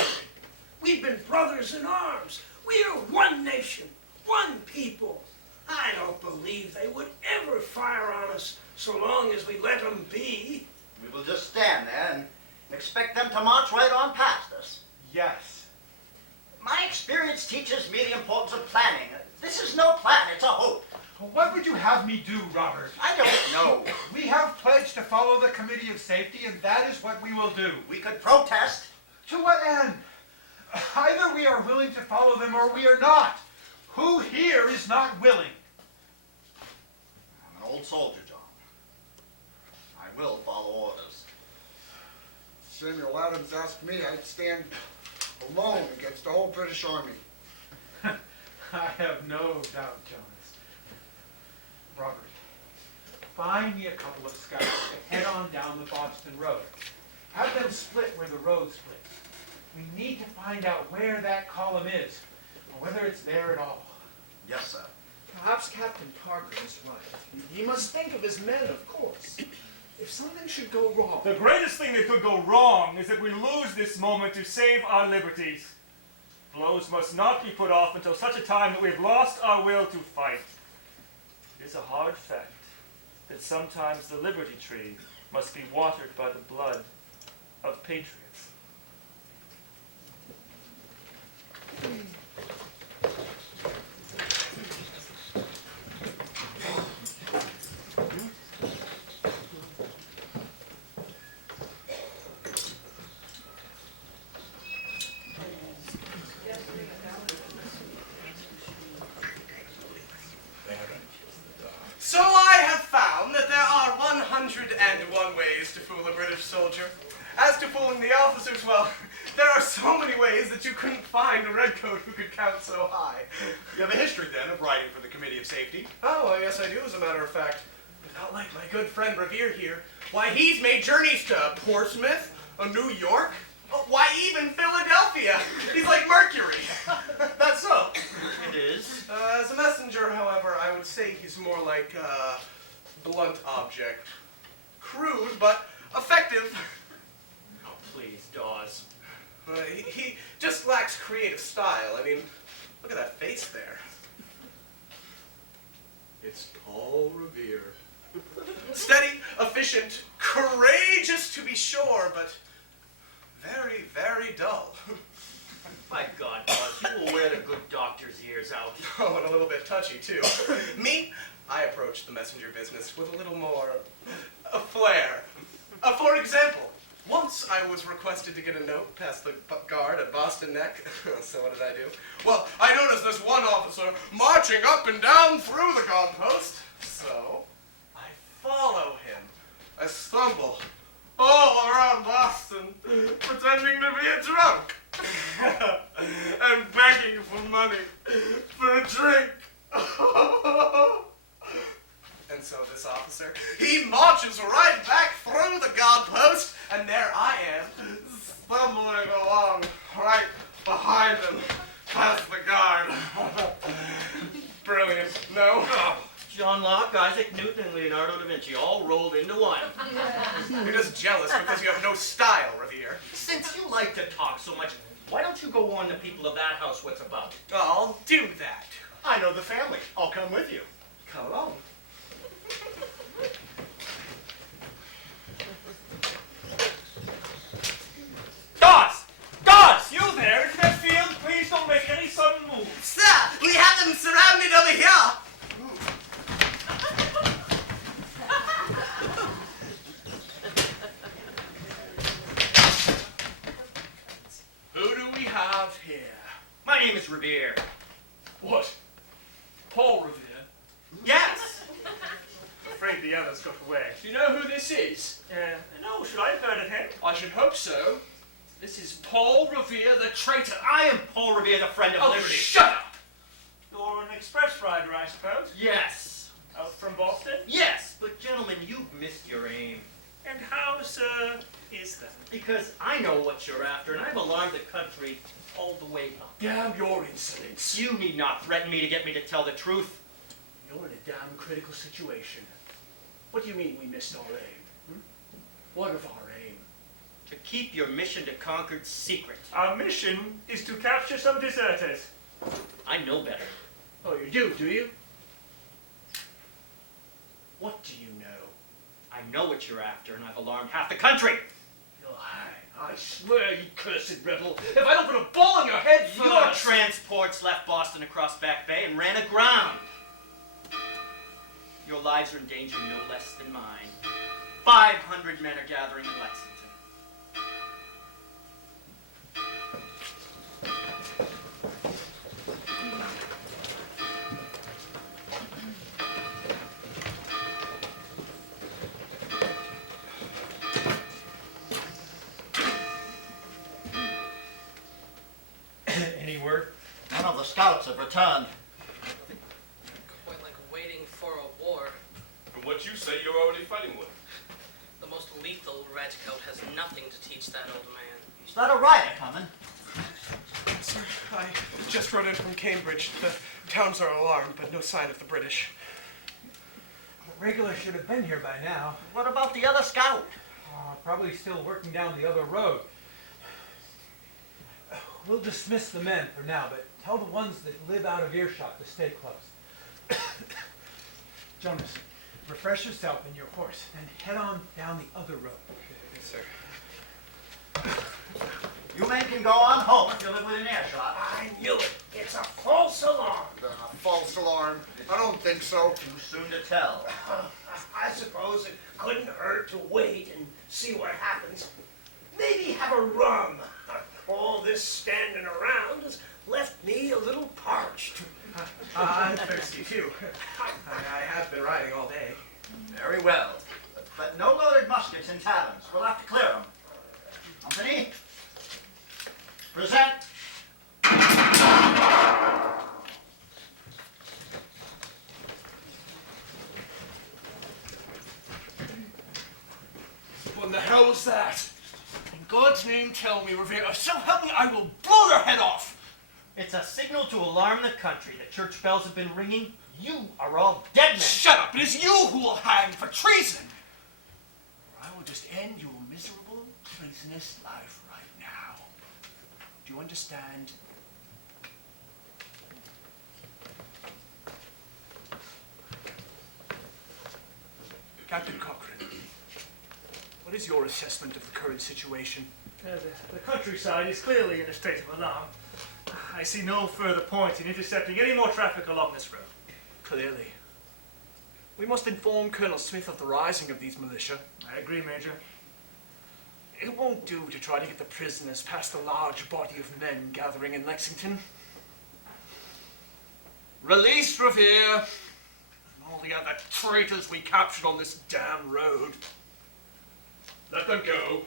We've been brothers in arms. We are one nation, one people. I don't believe they would ever fire on us so long as we let them be. We will just stand there and expect them to march right on past us. Yes. My experience teaches me the importance of planning. This is no plan, it's a hope. What would you have me do, Robert? I don't know. We have pledged to follow the Committee of Safety, and that is what we will do. We could protest. To what end? Either we are willing to follow them or we are not. Who here is not willing? I'm an old soldier, John. I will follow orders. Samuel Adams asked me, I'd stand alone against the whole British Army. I have no doubt, Jonas. Robert, find me a couple of scouts to head on down the Boston Road. Have them split where the road splits. We need to find out where that column is, or whether it's there at all. Yes, sir. Perhaps Captain Parker is right. He must think of his men, of course. If something should go wrong... The greatest thing that could go wrong is that we lose this moment to save our liberties. Blows must not be put off until such a time that we have lost our will to fight. It is a hard fact that sometimes the liberty tree must be watered by the blood of patriots. to fool a British soldier. As to fooling the officers, well, there are so many ways that you couldn't find a redcoat who could count so high. You have a history, then, of writing for the Committee of Safety. Oh, well, yes, I do, as a matter of fact. But not like my good friend Revere here. Why, he's made journeys to Portsmouth, New York, why, even Philadelphia. He's like Mercury. That's so. It is. As a messenger, however, I would say he's more like a blunt object. Crude, but effective. Oh, please, Dawes. He just lacks creative style. I mean, look at that face there. It's Paul Revere. Steady, efficient, courageous to be sure, but very, very dull. My God, Dawes, you will wear the good doctor's ears out. Oh, and a little bit touchy, too. Me, I approach the messenger business with a little more flair. For example, once I was requested to get a note past the guard at Boston Neck. So what did I do? Well, I noticed this one officer marching up and down through the guard post. So I follow him. I stumble all around Boston, pretending to be a drunk. And begging for money for a drink. And so this officer, he marches right back through the guard post, and there I am, stumbling along right behind him, past the guard. Brilliant, no? John Locke, Isaac Newton, and Leonardo da Vinci all rolled into one. You're just jealous because you have no style, Revere. Since you like to talk so much, why don't you go warn the people of that house what's about? I'll do that. I know the family. I'll come with you. Come along. Dawes! Dawes! You there in that field? Please don't make any sudden moves. Sir, we have them surrounded over here. Who do we have here? My name is Revere. What? Paul Revere? Yes! Afraid the others got away. Do you know who this is? No, should I have heard of him? I should hope so. This is Paul Revere, the traitor. I am Paul Revere, the friend of Oh, liberty. shut up! You're an express rider, I suppose? Yes. Out from Boston? Yes, but gentlemen, you've missed your aim. And how, sir, is that? Because I know what you're after, and I've alarmed the country all the way up. Damn your insolence. You need not threaten me to get me to tell the truth. You're in a damn critical situation. What do you mean we missed our aim? What of our aim? To keep your mission to Concord secret. Our mission is to capture some deserters. I know better. Oh, you do you? What do you know? I know what you're after, and I've alarmed half the country. You'll hang. I swear, you cursed rebel, if I don't put a ball in your head first. Your transports left Boston across Back Bay and ran aground. Your lives are in danger no less than mine. 500 men are gathering in Lexington. Any word? None of the scouts have returned. Quite like waiting for a war. From what you say, you're already fighting one. The most lethal redcoat has nothing to teach that old man. Is that a riot coming? Sir, I just rode in from Cambridge. The towns are alarmed, but no sign of the British. The regular should have been here by now. What about the other scout? Probably still working down the other road. We'll dismiss the men for now, but tell the ones that live out of earshot to stay close. Jonas, refresh yourself and your horse, and head on down the other road. Yes, sir. You men can go on home if you live within earshot. I knew it. It's a false alarm. False alarm? I don't think so. Too soon to tell. I suppose it couldn't hurt to wait and see what happens. Maybe have a rum. All this standing around has left me a little parched. I'm thirsty too. I have been riding all day. Very well. But no loaded muskets in taverns. We'll have to clear them. Company, present. What in the hell was that? In God's name, tell me, Rivera. So help me, I will blow your head off! It's a signal to alarm the country. The church bells have been ringing. You are all dead men. Shut up! It is you who will hang for treason! Or I will just end your miserable, treasonous life right now. Do you understand? Captain Cochrane, what is your assessment of the current situation? The countryside is clearly in a state of alarm. I see no further point in intercepting any more traffic along this road. Clearly. We must inform Colonel Smith of the rising of these militia. I agree, Major. It won't do to try to get the prisoners past the large body of men gathering in Lexington. Release Revere and all the other traitors we captured on this damn road. Let them go.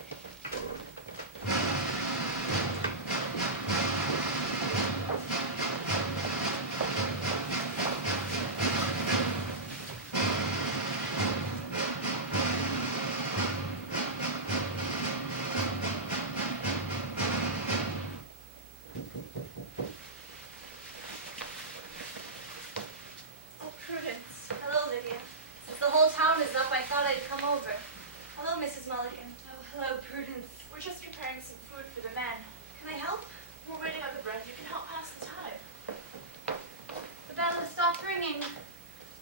Oh, Prudence. Hello, Lydia. Since the whole town is up, I thought I'd come over. Hello, Mrs. Mulligan. Oh, hello, Prudence. We're just preparing some food for the men. Can I help? We're waiting on the bread. You can help pass the time. The bell has stopped ringing.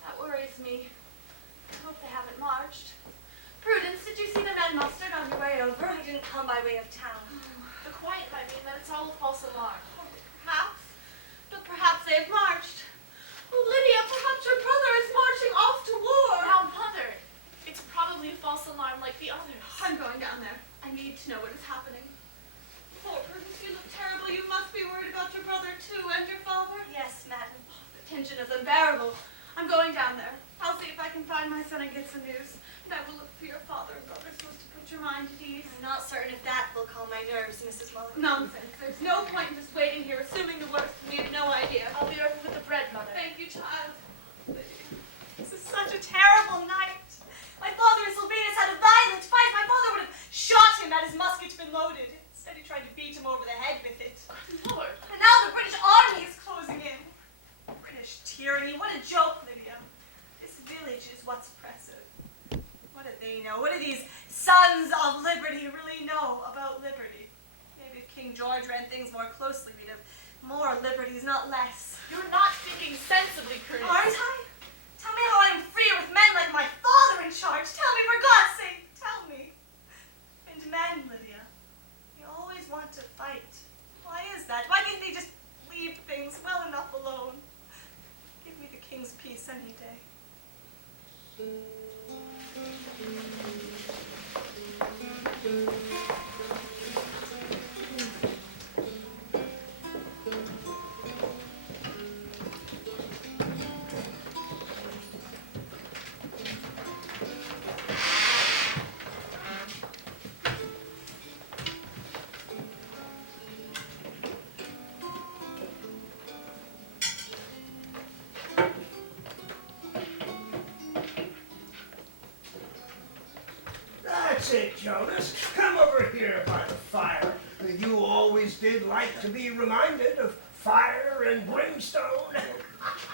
That worries me. I hope they haven't marched. Prudence, did you see the men mustered on your way over? I didn't come by way of town. The quiet might mean that it's all a false alarm. Perhaps. But perhaps they have marched. Oh, Lydia, perhaps your brother is marching off to war. Now, Mother, it's probably a false alarm like the others. I'm going down there. I need to know what is happening. Poor Prudence, you look terrible. You must be worried about your brother, too, and your father. Yes, madam. The tension is unbearable. I'm going down there. I'll see if I can find my son and get some news. And I will look for your father and brother so as to put your mind at ease. I'm not certain if that will calm my nerves, Mrs. Mulligan. Nonsense. There's no point in just waiting here, assuming the worst, and we have no idea. I'll be over with the bread, Mother. Thank you, child. This is such a terrible night. My father and Sylvanus had a violent fight. My father would have shot him had his musket been loaded. Instead, he tried to beat him over the head with it. Lord. And now the British army is closing in. British tyranny. What a joke, Lydia. This village is what's oppressive. What do they know? What do these sons of liberty really know about liberty? Maybe if King George ran things more closely, we'd have more liberties, not less. You're not thinking sensibly, Prudence. Aren't I? Tell me how I'm freer with men like my father in charge. Tell me, for God's sake, tell me. And men, Lydia, you always want to fight. Why is that? Why can't they just leave things well enough alone? Give me the king's peace any day. That's it, Jonas. Come over here by the fire. You always did like to be reminded of fire and brimstone.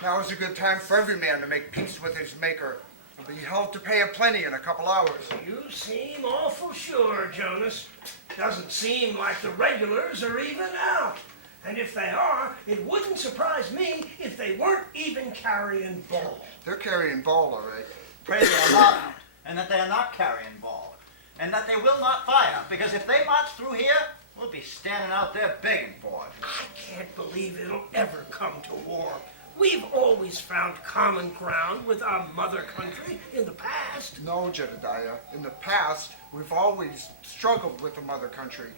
Now is a good time for every man to make peace with his maker. He'll be held to pay a plenty in a couple hours. You seem awful sure, Jonas. Doesn't seem like the regulars are even out. And if they are, it wouldn't surprise me if they weren't even carrying ball. They're carrying ball, all right. Pray they are not out, and that they are not carrying ball, and that they will not fire, because if they march through here, we'll be standing out there begging for it. I can't believe it'll ever come to war. We've always found common ground with our mother country in the past. No, Jedediah. In the past, we've always struggled with the mother country.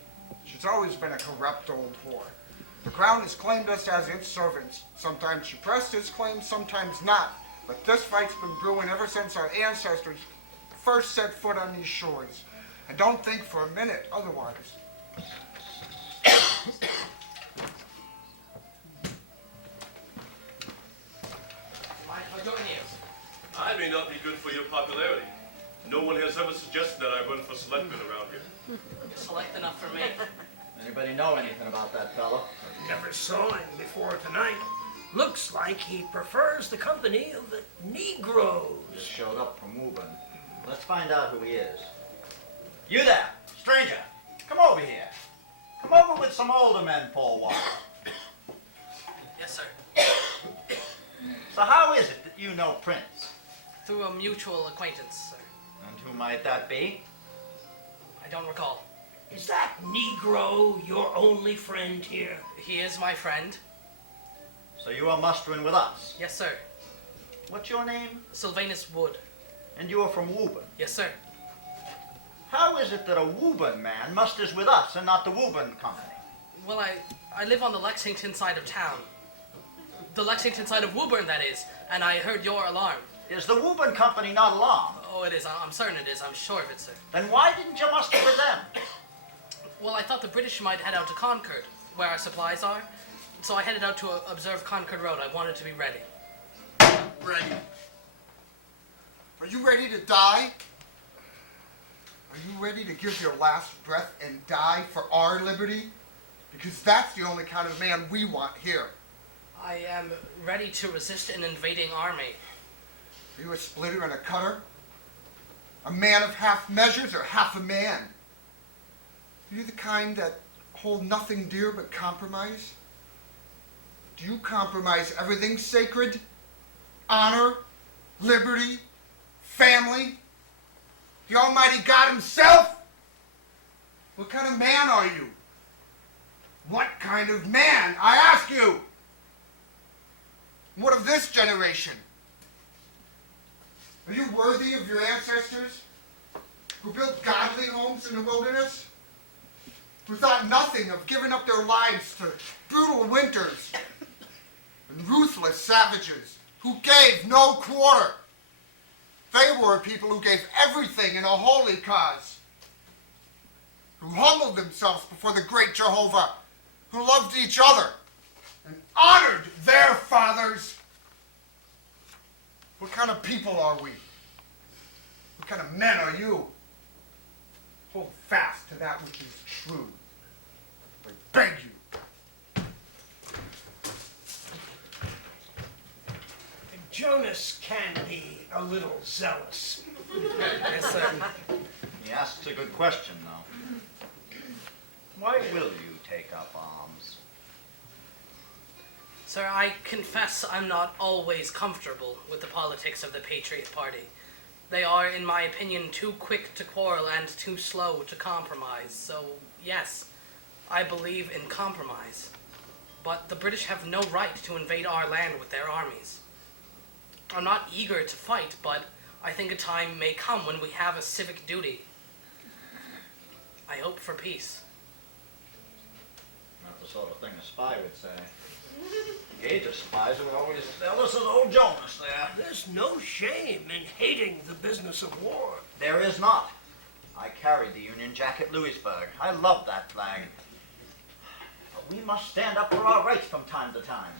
She's always been a corrupt old whore. The crown has claimed us as its servants. Sometimes she pressed its claims, sometimes not. But this fight's been brewing ever since our ancestors first set foot on these shores. And don't think for a minute otherwise. I may not be good for your popularity. No one has ever suggested that I run for selectman around here. You're select enough for me. Anybody know anything about that fellow? Never saw him before tonight. Looks like he prefers the company of the Negroes. Just showed up from Woburn. Let's find out who he is. You there, stranger. Come over here. Come over with some older men for a while. Yes, sir. So how is it that you know Prince? Through a mutual acquaintance, sir. And who might that be? I don't recall. Is that Negro your only friend here? He is my friend. So you are mustering with us? Yes, sir. What's your name? Sylvanus Wood. And you are from Woburn? Yes, sir. How is it that a Woburn man musters with us and not the Woburn company? Well, I live on the Lexington side of town. The Lexington side of Woburn, that is. And I heard your alarm. Is the Woburn company not alarmed? Oh, it is. I'm certain it is. I'm sure of it, sir. Then why didn't you muster with them? Well, I thought the British might head out to Concord, where our supplies are. So I headed out to observe Concord Road. I wanted to be ready. Ready? Are you ready to die? Are you ready to give your last breath and die for our liberty? Because that's the only kind of man we want here. I am ready to resist an invading army. Are you a splitter and a cutter? A man of half measures or half a man? Are you the kind that hold nothing dear but compromise? Do you compromise everything sacred? Honor, liberty, family? The Almighty God Himself? What kind of man are you? What kind of man, I ask you? What of this generation? Are you worthy of your ancestors who built godly homes in the wilderness? Who thought nothing of giving up their lives to brutal winters and ruthless savages who gave no quarter? They were people who gave everything in a holy cause, who humbled themselves before the great Jehovah, who loved each other and honored their fathers. What kind of people are we? What kind of men are you? Hold fast to that which is true. I beg you. Jonas can be a little zealous. Yes, sir. He asks a good question, though. Why will you take up arms? Sir, I confess I'm not always comfortable with the politics of the Patriot Party. They are, in my opinion, too quick to quarrel and too slow to compromise. So, yes, I believe in compromise. But the British have no right to invade our land with their armies. I'm not eager to fight, but I think a time may come when we have a civic duty. I hope for peace. Not the sort of thing a spy would say. Gage of spies would always tell us as old Jonas there. There's no shame in hating the business of war. There is not. I carried the Union Jack at Louisburg. I love that flag. But we must stand up for our rights from time to time.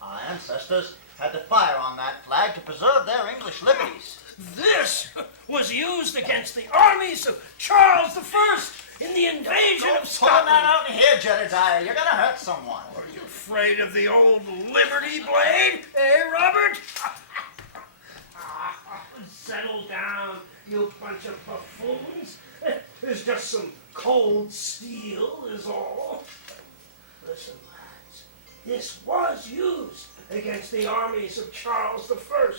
Our ancestors had to fire on that flag to preserve their English liberties. This was used against the armies of Charles I in the invasion of Pull Scotland. that out in here, Jedediah. You're gonna hurt someone. Are you afraid of the old Liberty Blade, eh, Robert? Settle down, you bunch of buffoons. There's just some cold steel is all. Listen, lads, this was used against the armies of Charles I.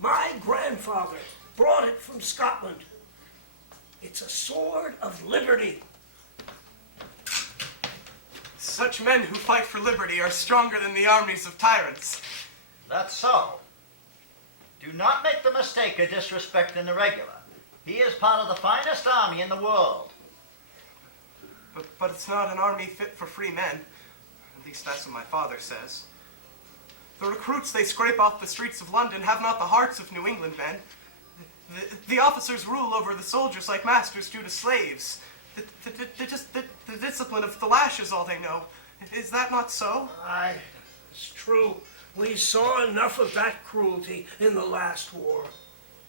My grandfather brought it from Scotland. It's a sword of liberty. Such men who fight for liberty are stronger than the armies of tyrants. That's so. Do not make the mistake of disrespecting the regular. He is part of the finest army in the world. But it's not an army fit for free men. At least that's what my father says. The recruits they scrape off the streets of London have not the hearts of New England men. The officers rule over the soldiers like masters do to slaves. The discipline of the lash is all they know. Is that not so? Aye, it's true. We saw enough of that cruelty in the last war.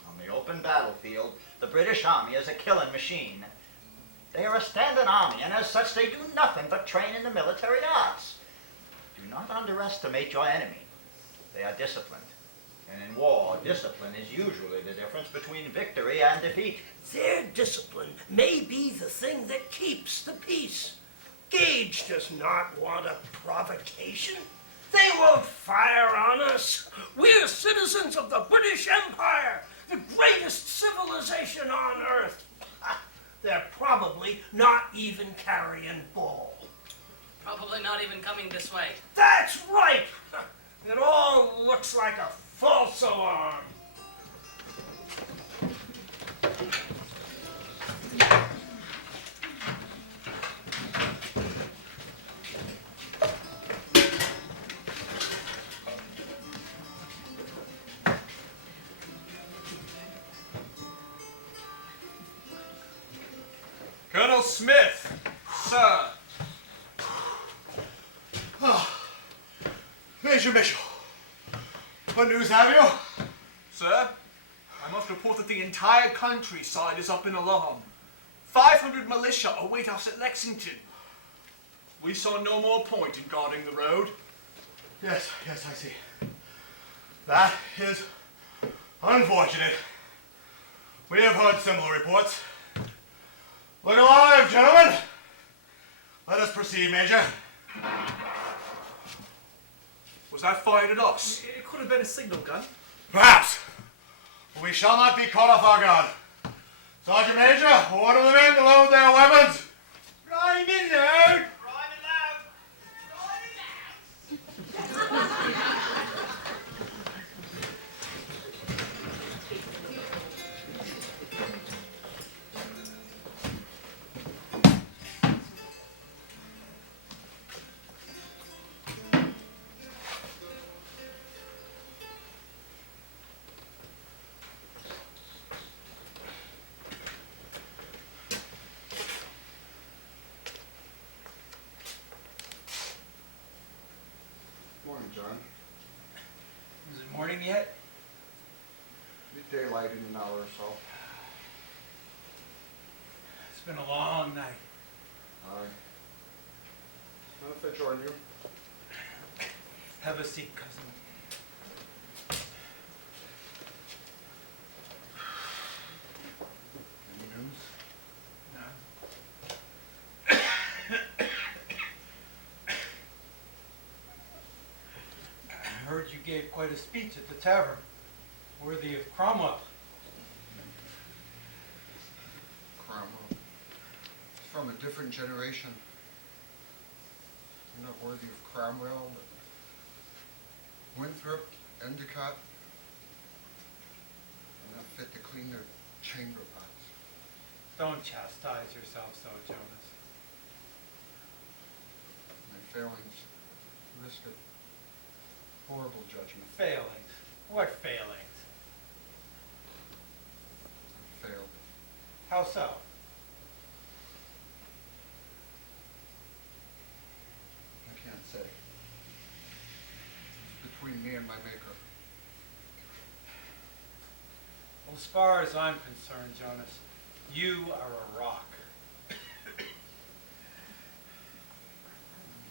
On the open battlefield, the British Army is a killing machine. They are a standing army, and as such they do nothing but train in the military arts. Do not underestimate your enemy. They are disciplined. And in war, discipline is usually the difference between victory and defeat. Their discipline may be the thing that keeps the peace. Gage does not want a provocation. They won't fire on us. We're citizens of the British Empire, the greatest civilization on earth. They're probably not even carrying ball. Probably not even coming this way. That's right! It all looks like a false alarm. Colonel Smith, sir. Major Mitchell, what news have you? Sir, I must report that the entire countryside is up in alarm. 500 militia await us at Lexington. We saw no more point in guarding the road. Yes, I see. That is unfortunate. We have heard similar reports. Look alive, gentlemen. Let us proceed, Major. Was that fired at us? It could have been a signal gun. Perhaps. But we shall not be caught off our guard. Sergeant Major, order the men to load their weapons. Rhyme in there. Morning, John. Is it morning yet? Be daylight in an hour or so. It's been a long night. Aye. Well, if I join you. Have a seat, cousin. Any news? I heard you gave quite a speech at the tavern, worthy of Cromwell. Cromwell. He's from a different generation. You're not worthy of Cromwell, but Winthrop, Endicott. They're not fit to clean their chamber pots. Don't chastise yourself so, Jonas. My failings risk a horrible judgment. Failings? What failings? I failed. How so? I can't say. It's between me and my maker. Well, as far as I'm concerned, Jonas, you are a rock.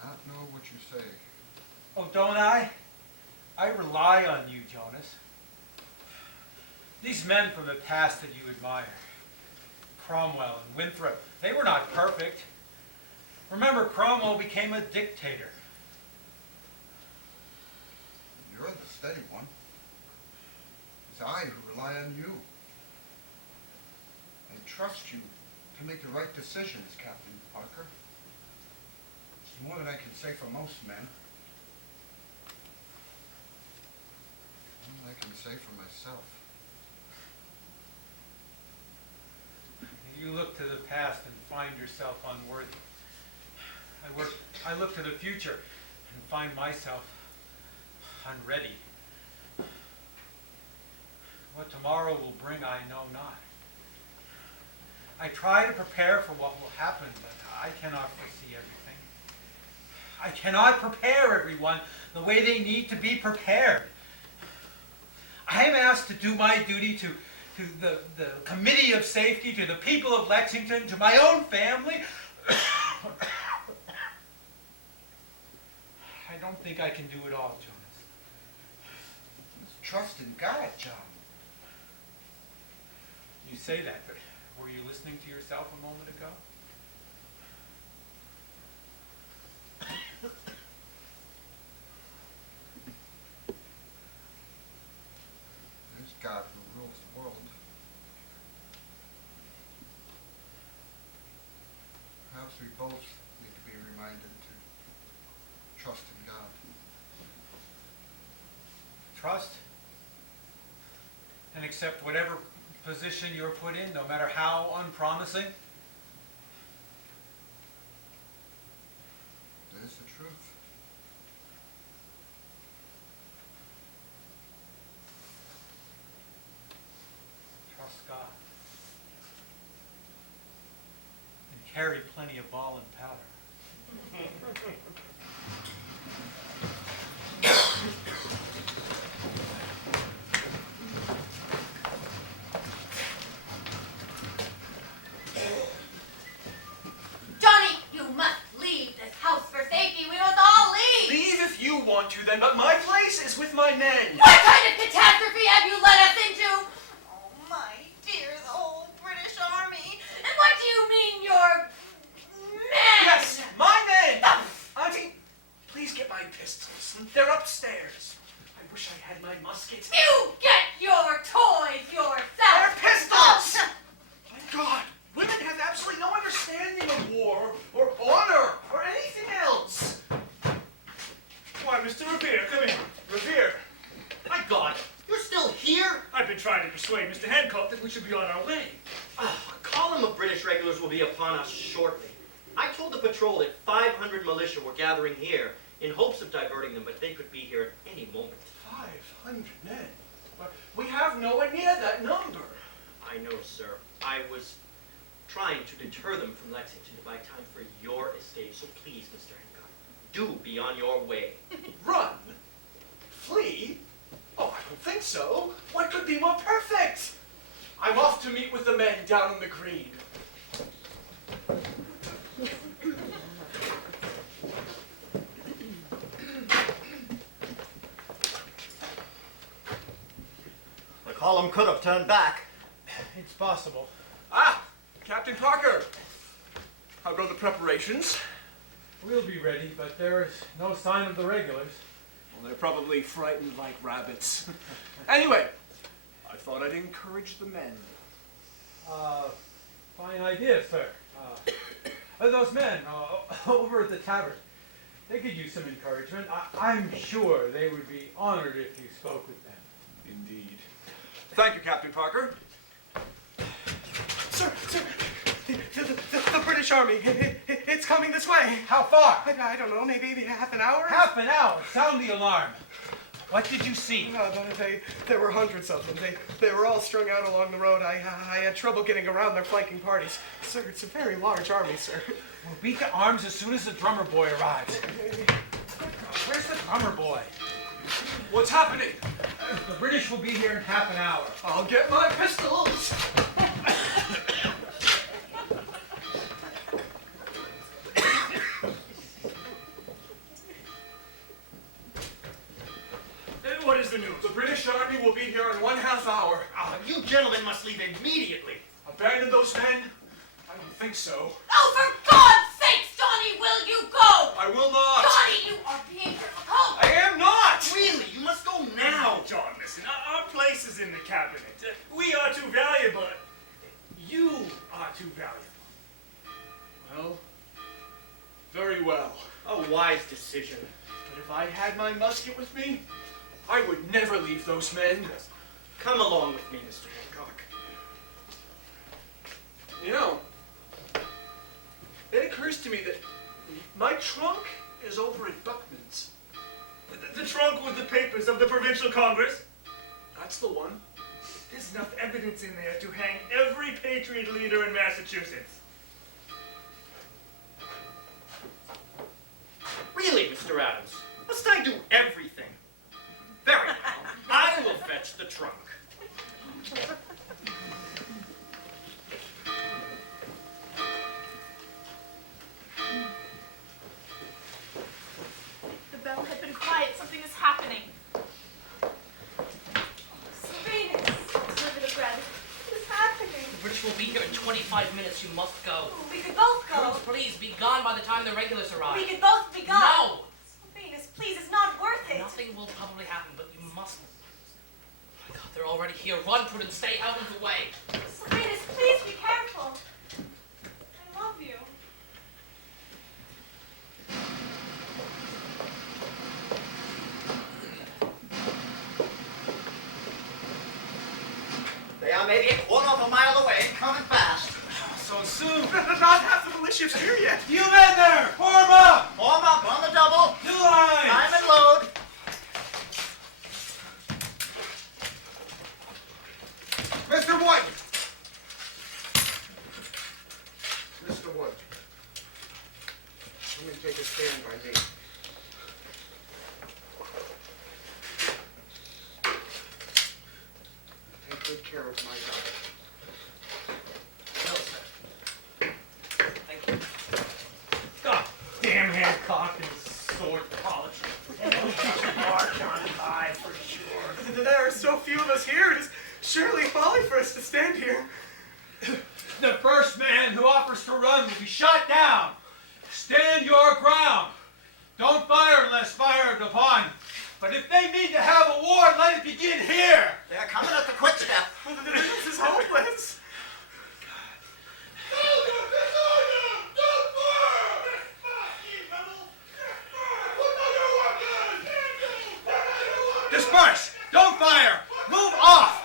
Not know what you say. Oh, don't I? I rely on you, Jonas. These men from the past that you admire, Cromwell and Winthrop, they were not perfect. Remember, Cromwell became a dictator. You're the steady one. It's I who rely on you. I trust you to make the right decisions, Captain Parker. It's more than I can say for most men. More than I can say for myself. You look to the past and find yourself unworthy. I look to the future and find myself unready. What tomorrow will bring, I know not. I try to prepare for what will happen, but I cannot foresee everything. I cannot prepare everyone the way they need to be prepared. I am asked to do my duty to the Committee of Safety, to the people of Lexington, to my own family. I don't think I can do it all, Jonas. Trust in God, John. You say that, but were you listening to yourself a moment ago? There's God who rules the world. Perhaps we both need to be reminded to trust in God. Trust and accept whatever position you're put in, no matter how unpromising. That is the truth. Trust God. And carry plenty of ball and powder. Johnny, you must leave this house for safety. We must all leave. Leave if you want to, then, but my place is with my men. What kind of catastrophe have you led us into? Oh, my dear, the whole British Army. And what do you mean your men? Yes, my men! Auntie, please get my pistols. They're upstairs. I wish I had my musket. You get your toys yourself. They're pistols! My God, women have absolutely no understanding of war, or honor, or anything else. Why, Mr. Revere, come in. Revere, My God, you're still here? I've been trying to persuade Mr. Hancock that we should be on our way. A column of British regulars will be upon us shortly. I told the patrol that 500 militia were gathering here in hopes of diverting them, but they could be here at any moment. 500 men? But we have nowhere near that number. I know, sir. I was trying to deter them from Lexington to buy time for your escape, so please, Mr. Hancock, do be on your way. Run? Flee? Oh, I don't think so. What could be more perfect? I'm off to meet with the men down on the green. The column could have turned back. It's possible. Ah, Captain Parker. How go the preparations? We'll be ready, but there is no sign of the regulars. Well, they're probably frightened like rabbits. Anyway, I thought I'd encourage the men. Fine idea, sir. Those men over at the tavern, they could use some encouragement. I'm sure they would be honored if you spoke with them. Indeed. Thank you, Captain Parker. Sir, the British Army, it's coming this way. How far? I don't know, maybe half an hour? Half an hour. Sound the alarm. What did you see? No, there were hundreds of them. They were all strung out along the road. I had trouble getting around their flanking parties. Sir, it's a very large army, sir. We'll beat to arms as soon as the drummer boy arrives. Where's the drummer boy? What's happening? The British will be here in half an hour. I'll get my pistols. What is the news? The British Army will be here in 1/2 hour. You gentlemen must leave immediately. Abandon those men? I don't think so. Oh, for God's sakes, Johnny, will you go? I will not. Johnny, you are being difficult. I am not. Really, you must go now. John, listen, our place is in the cabinet. We are too valuable. You are too valuable. Well, very well. A wise decision. But if I had my musket with me, I would never leave those men. Come along with me, Mr. Hancock. You know, it occurs to me that my trunk is over at Buckman's. The trunk with the papers of the Provincial Congress? That's the one. enough evidence in there to hang every patriot leader in Massachusetts. Really, Mr. Adams? Must I do everything? Very well. I will fetch the trunk. The bell had been quiet. Something is happening. Sylvanus, deliver the bread. What is happening? The British will be here in 25 minutes. You must go. We could both go. Prudence, please be gone by the time the regulars arrive. We could both be gone. No! Sylvanus, please, it's not worth it. Nothing will probably happen, but you must. Oh my God, they're already here. Run, Prudence. Stay out of the way. Sylvanus, please be careful. I love you. They are maybe a quarter of a mile away, coming fast. So soon. Not half the militia's here yet. You men there, form up! Form up on the double. Two lines. Time and load. Mr. Wood! Mr. Wood. Let me take a stand by me. Take good care of my daughter. No, sir. Thank you. God damn Hancock and his sword polish. And they'll keep a march on by for sure. There are so few of us here. It is surely folly for us to stand here. The first man who offers to run will be shot down. Stand your ground. Don't fire unless fired upon. But if they mean to have a war, let it begin here. They're coming at the quick step. This is hopeless. Disperse. Don't fire. Move off.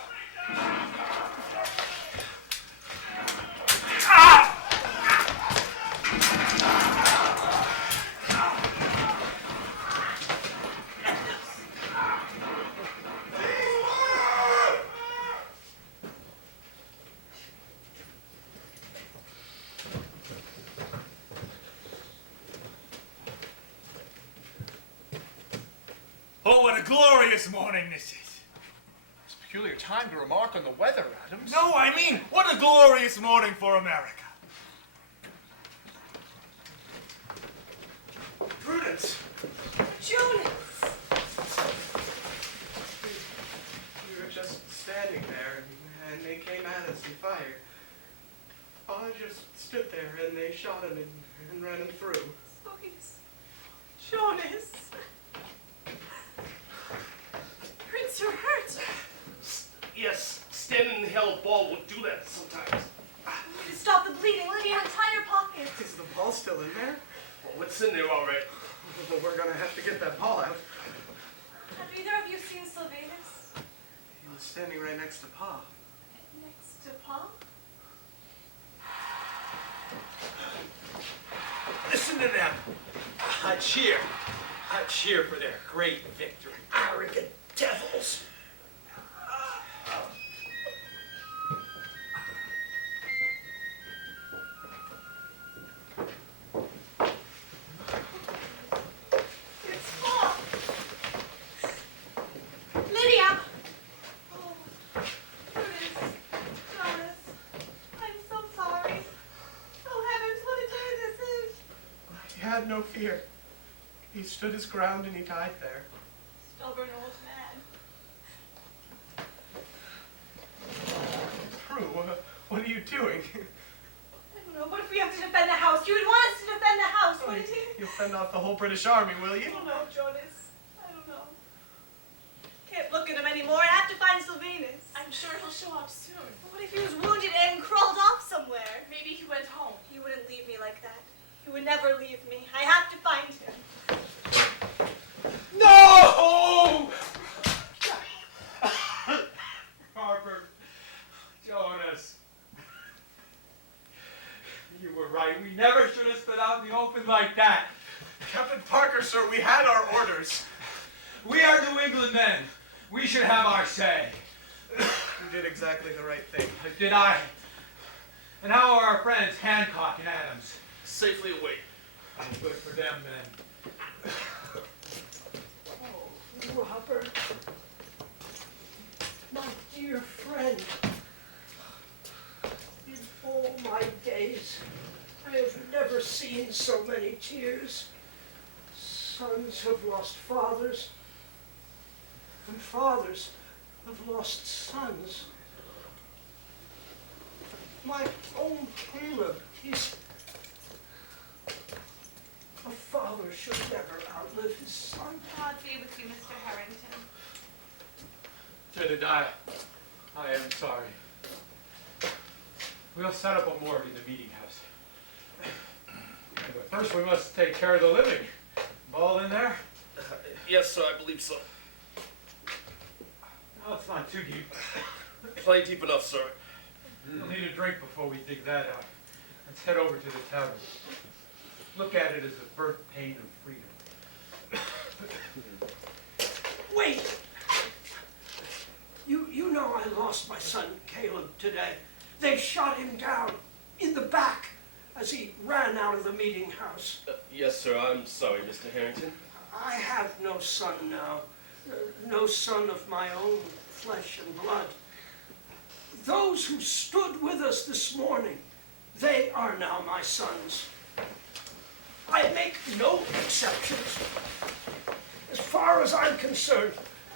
Oh, what a glorious morning this is. It's a peculiar time to remark on the weather, Adams. No, I mean, what a glorious morning for America. Prudence. Jonas. We were just standing there, and they came at us and fired. I just stood there, and they shot him and ran him through. Sylvanus. Jonas. Prince, you're hurt. Yes, standing in the hell ball will do that sometimes. We need to stop the bleeding. Lydia, untie your pockets. Is the ball still in there? Well, it's in there all right. Well, we're gonna have to get that ball out. Have either of you seen Sylvanus? He was standing right next to Pa. Next to Pa? Listen to them. I cheer for their great victory. Arrogant devils. It's Pa. Lydia. Oh, Prudence. Jonas. I'm so sorry. Oh, heavens, what a day this is. He had no fear. He stood his ground and he died there. Stubborn old man. Prue, what are you doing? I don't know. What if we have to defend the house? You would want us to defend the house, wouldn't you? You'll fend off the whole British Army, will you? I don't know, Jonas. I don't know. Can't look at him anymore. I have to find Sylvanus. I'm sure he'll show up soon. What if he was wounded and crawled off somewhere? Maybe he went home. He wouldn't leave me like that. He would never leave me. I have to find him. No! Harper, Jonas. You were right. We never should have stood out in the open like that. Captain Parker, sir, we had our orders. We are New England men. We should have our say. did exactly the right thing. Did I? And how are our friends Hancock and Adams? Safely away. Good for them, then. Oh, Robert, my dear friend, in all my days, I have never seen so many tears. Sons have lost fathers, and fathers have lost sons. My own Caleb, he's... A father should never outlive his son. God be with you, Mr. Harrington. Jedediah, I am sorry. We'll set up a morgue in the meeting house. But first we must take care of the living. Ball in there? Yes, sir, I believe so. No, it's not too deep. Plenty deep enough, sir. We'll need a drink before we dig that out. Let's head over to the tavern. Look at it as the birth pain of freedom. Wait! You know I lost my son Caleb today. They shot him down in the back as he ran out of the meeting house. Yes, sir, I'm sorry, Mr. Harrington. I have no son now. No son of my own flesh and blood. Those who stood with us this morning, they are now my sons. I make no exceptions. As far as I'm concerned,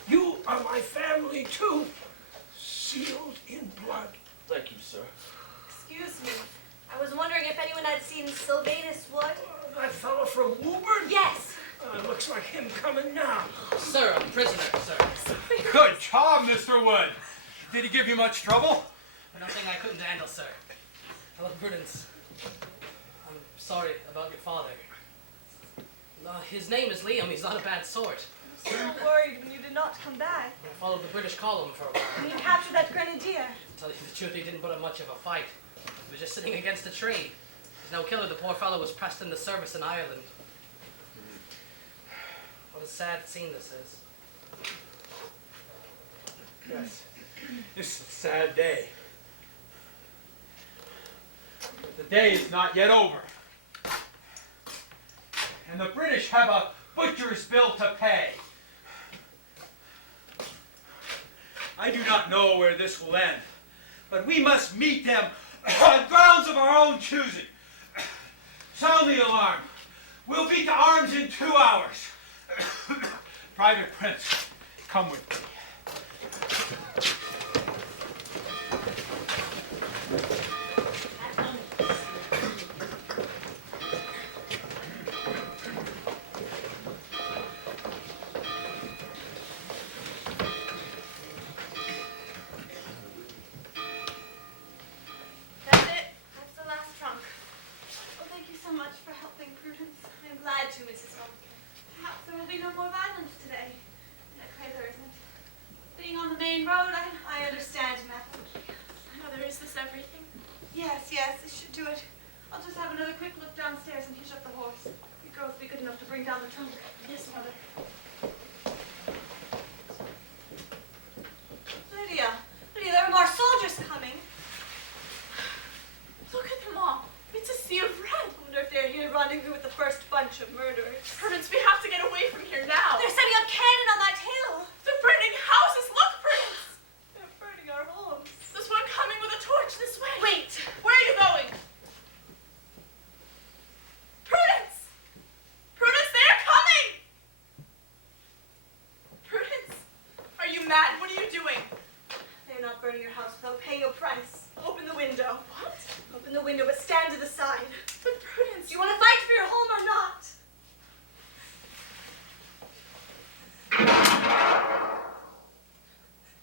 you are my family too, sealed in blood. Thank you, sir. Excuse me. I was wondering if anyone had seen Sylvanus Wood. That fellow from Woburn? Yes. Looks like him coming now. Sir, I'm prisoner, sir. Good job, Mr. Wood. Did he give you much trouble? Nothing I couldn't handle, sir. Hello, Prudence. I'm sorry about your father. His name is Liam. He's not a bad sort. I was so worried when you did not come back. I followed the British column for a while. When you captured that grenadier. To tell you the truth, he didn't put up much of a fight. He was just sitting against a tree. He's no killer. The poor fellow was pressed into service in Ireland. What a sad scene this is. Yes. This is a sad day. But the day is not yet over. And the British have a butcher's bill to pay. I do not know where this will end, but we must meet them on grounds of our own choosing. Sound the alarm. We'll beat to arms in 2 hours. Private Prince, come with me. That's it. That's the last trunk. Oh, thank you so much for helping, Prudence. I'm glad to, Mrs. Duncan. Perhaps there will be no more violence today. I pray there isn't. Being on the main road, I understand nothing. Mother, is this everything? Yes, this should do it. I'll just have another quick look downstairs and hitch up the horse. You girls be good enough to bring down the trunk. Yes, Mother. Lydia, there are more soldiers coming. Look at them all. It's a sea of red. I wonder if they're here rendezvous with the first bunch of murderers. Prudence, we have to get away from here now. They're setting up cannon on that hill. They're burning houses. Look, Prudence. They're burning our homes. There's one coming with a torch this way. Wait. Where are you going? Prudence! Prudence, they are coming! Prudence, are you mad? What are you doing? They're not burning your house. They'll pay your price. Open the window. What? Open the window, but stand to the side. But Prudence, Do you want to fight for your home or not?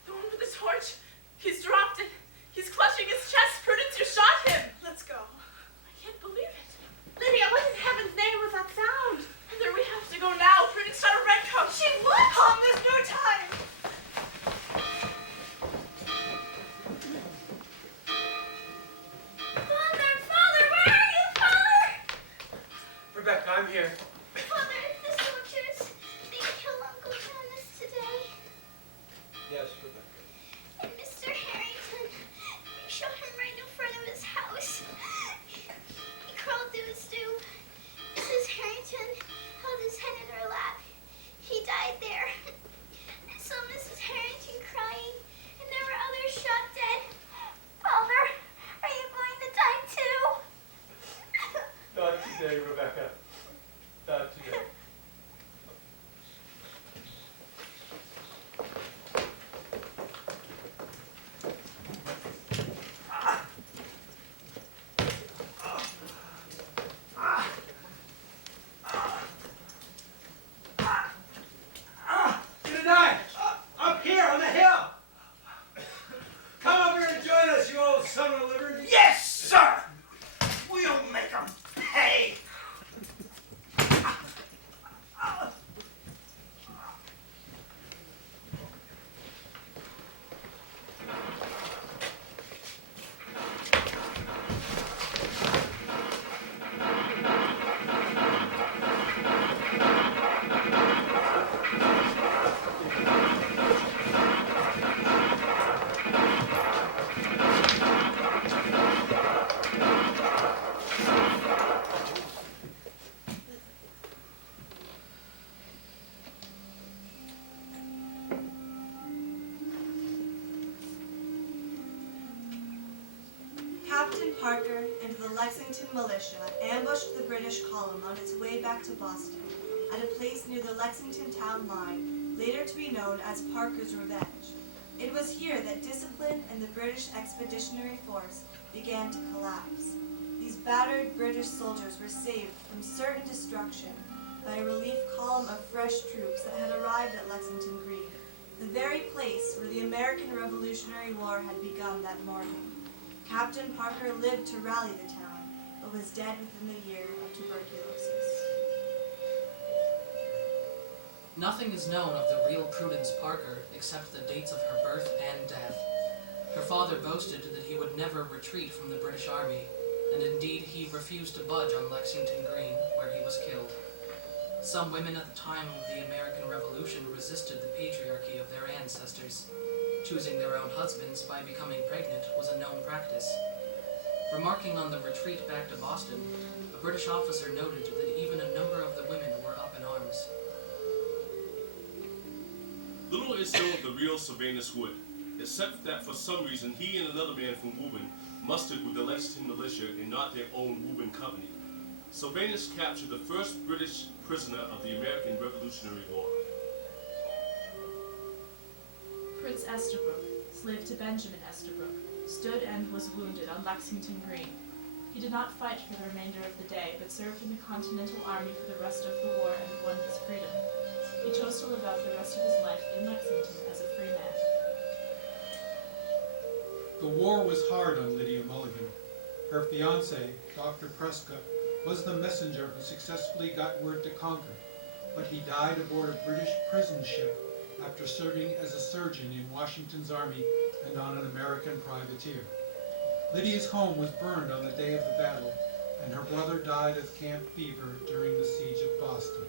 the one with the torch, he's dropped it. He's clutching his chest. Prudence, you shot him. Let's go. I can't believe it. Lydia, what in heaven's name was that sound? Mother, we have to go now. Prudence shot a redcoat. She would come. There's no time. Father, where are you, Father? Rebecca, I'm here. Father, the soldiers, they killed Uncle Jonas today. Yes, Rebecca. And Mr. Harrington. Captain Parker and the Lexington militia ambushed the British column on its way back to Boston at a place near the Lexington town line, later to be known as Parker's Revenge. It was here that discipline in the British Expeditionary Force began to collapse. These battered British soldiers were saved from certain destruction by a relief column of fresh troops that had arrived at Lexington Green, the very place where the American Revolutionary War had begun that morning. Captain Parker lived to rally the town, but was dead within the year of tuberculosis. Nothing is known of the real Prudence Parker except the dates of her birth and death. Her father boasted that he would never retreat from the British Army, and indeed he refused to budge on Lexington Green, where he was killed. Some women at the time of the American Revolution resisted the patriarchy of their ancestors. Choosing their own husbands by becoming pregnant was a known practice. Remarking on the retreat back to Boston, a British officer noted that even a number of the women were up in arms. Little is known of the real Sylvanus Wood, except that for some reason he and another man from Woburn mustered with the Lexington militia and not their own Woburn company. Sylvanus captured the first British prisoner of the American Revolutionary War. Prince Estabrook, slave to Benjamin Estabrook, stood and was wounded on Lexington Green. He did not fight for the remainder of the day, but served in the Continental Army for the rest of the war and won his freedom. He chose to live out the rest of his life in Lexington as a free man. The war was hard on Lydia Mulligan. Her fiancé, Dr. Prescott, was the messenger who successfully got word to Concord, but he died aboard a British prison ship after serving as a surgeon in Washington's army and on an American privateer. Lydia's home was burned on the day of the battle, and her brother died of camp fever during the siege of Boston.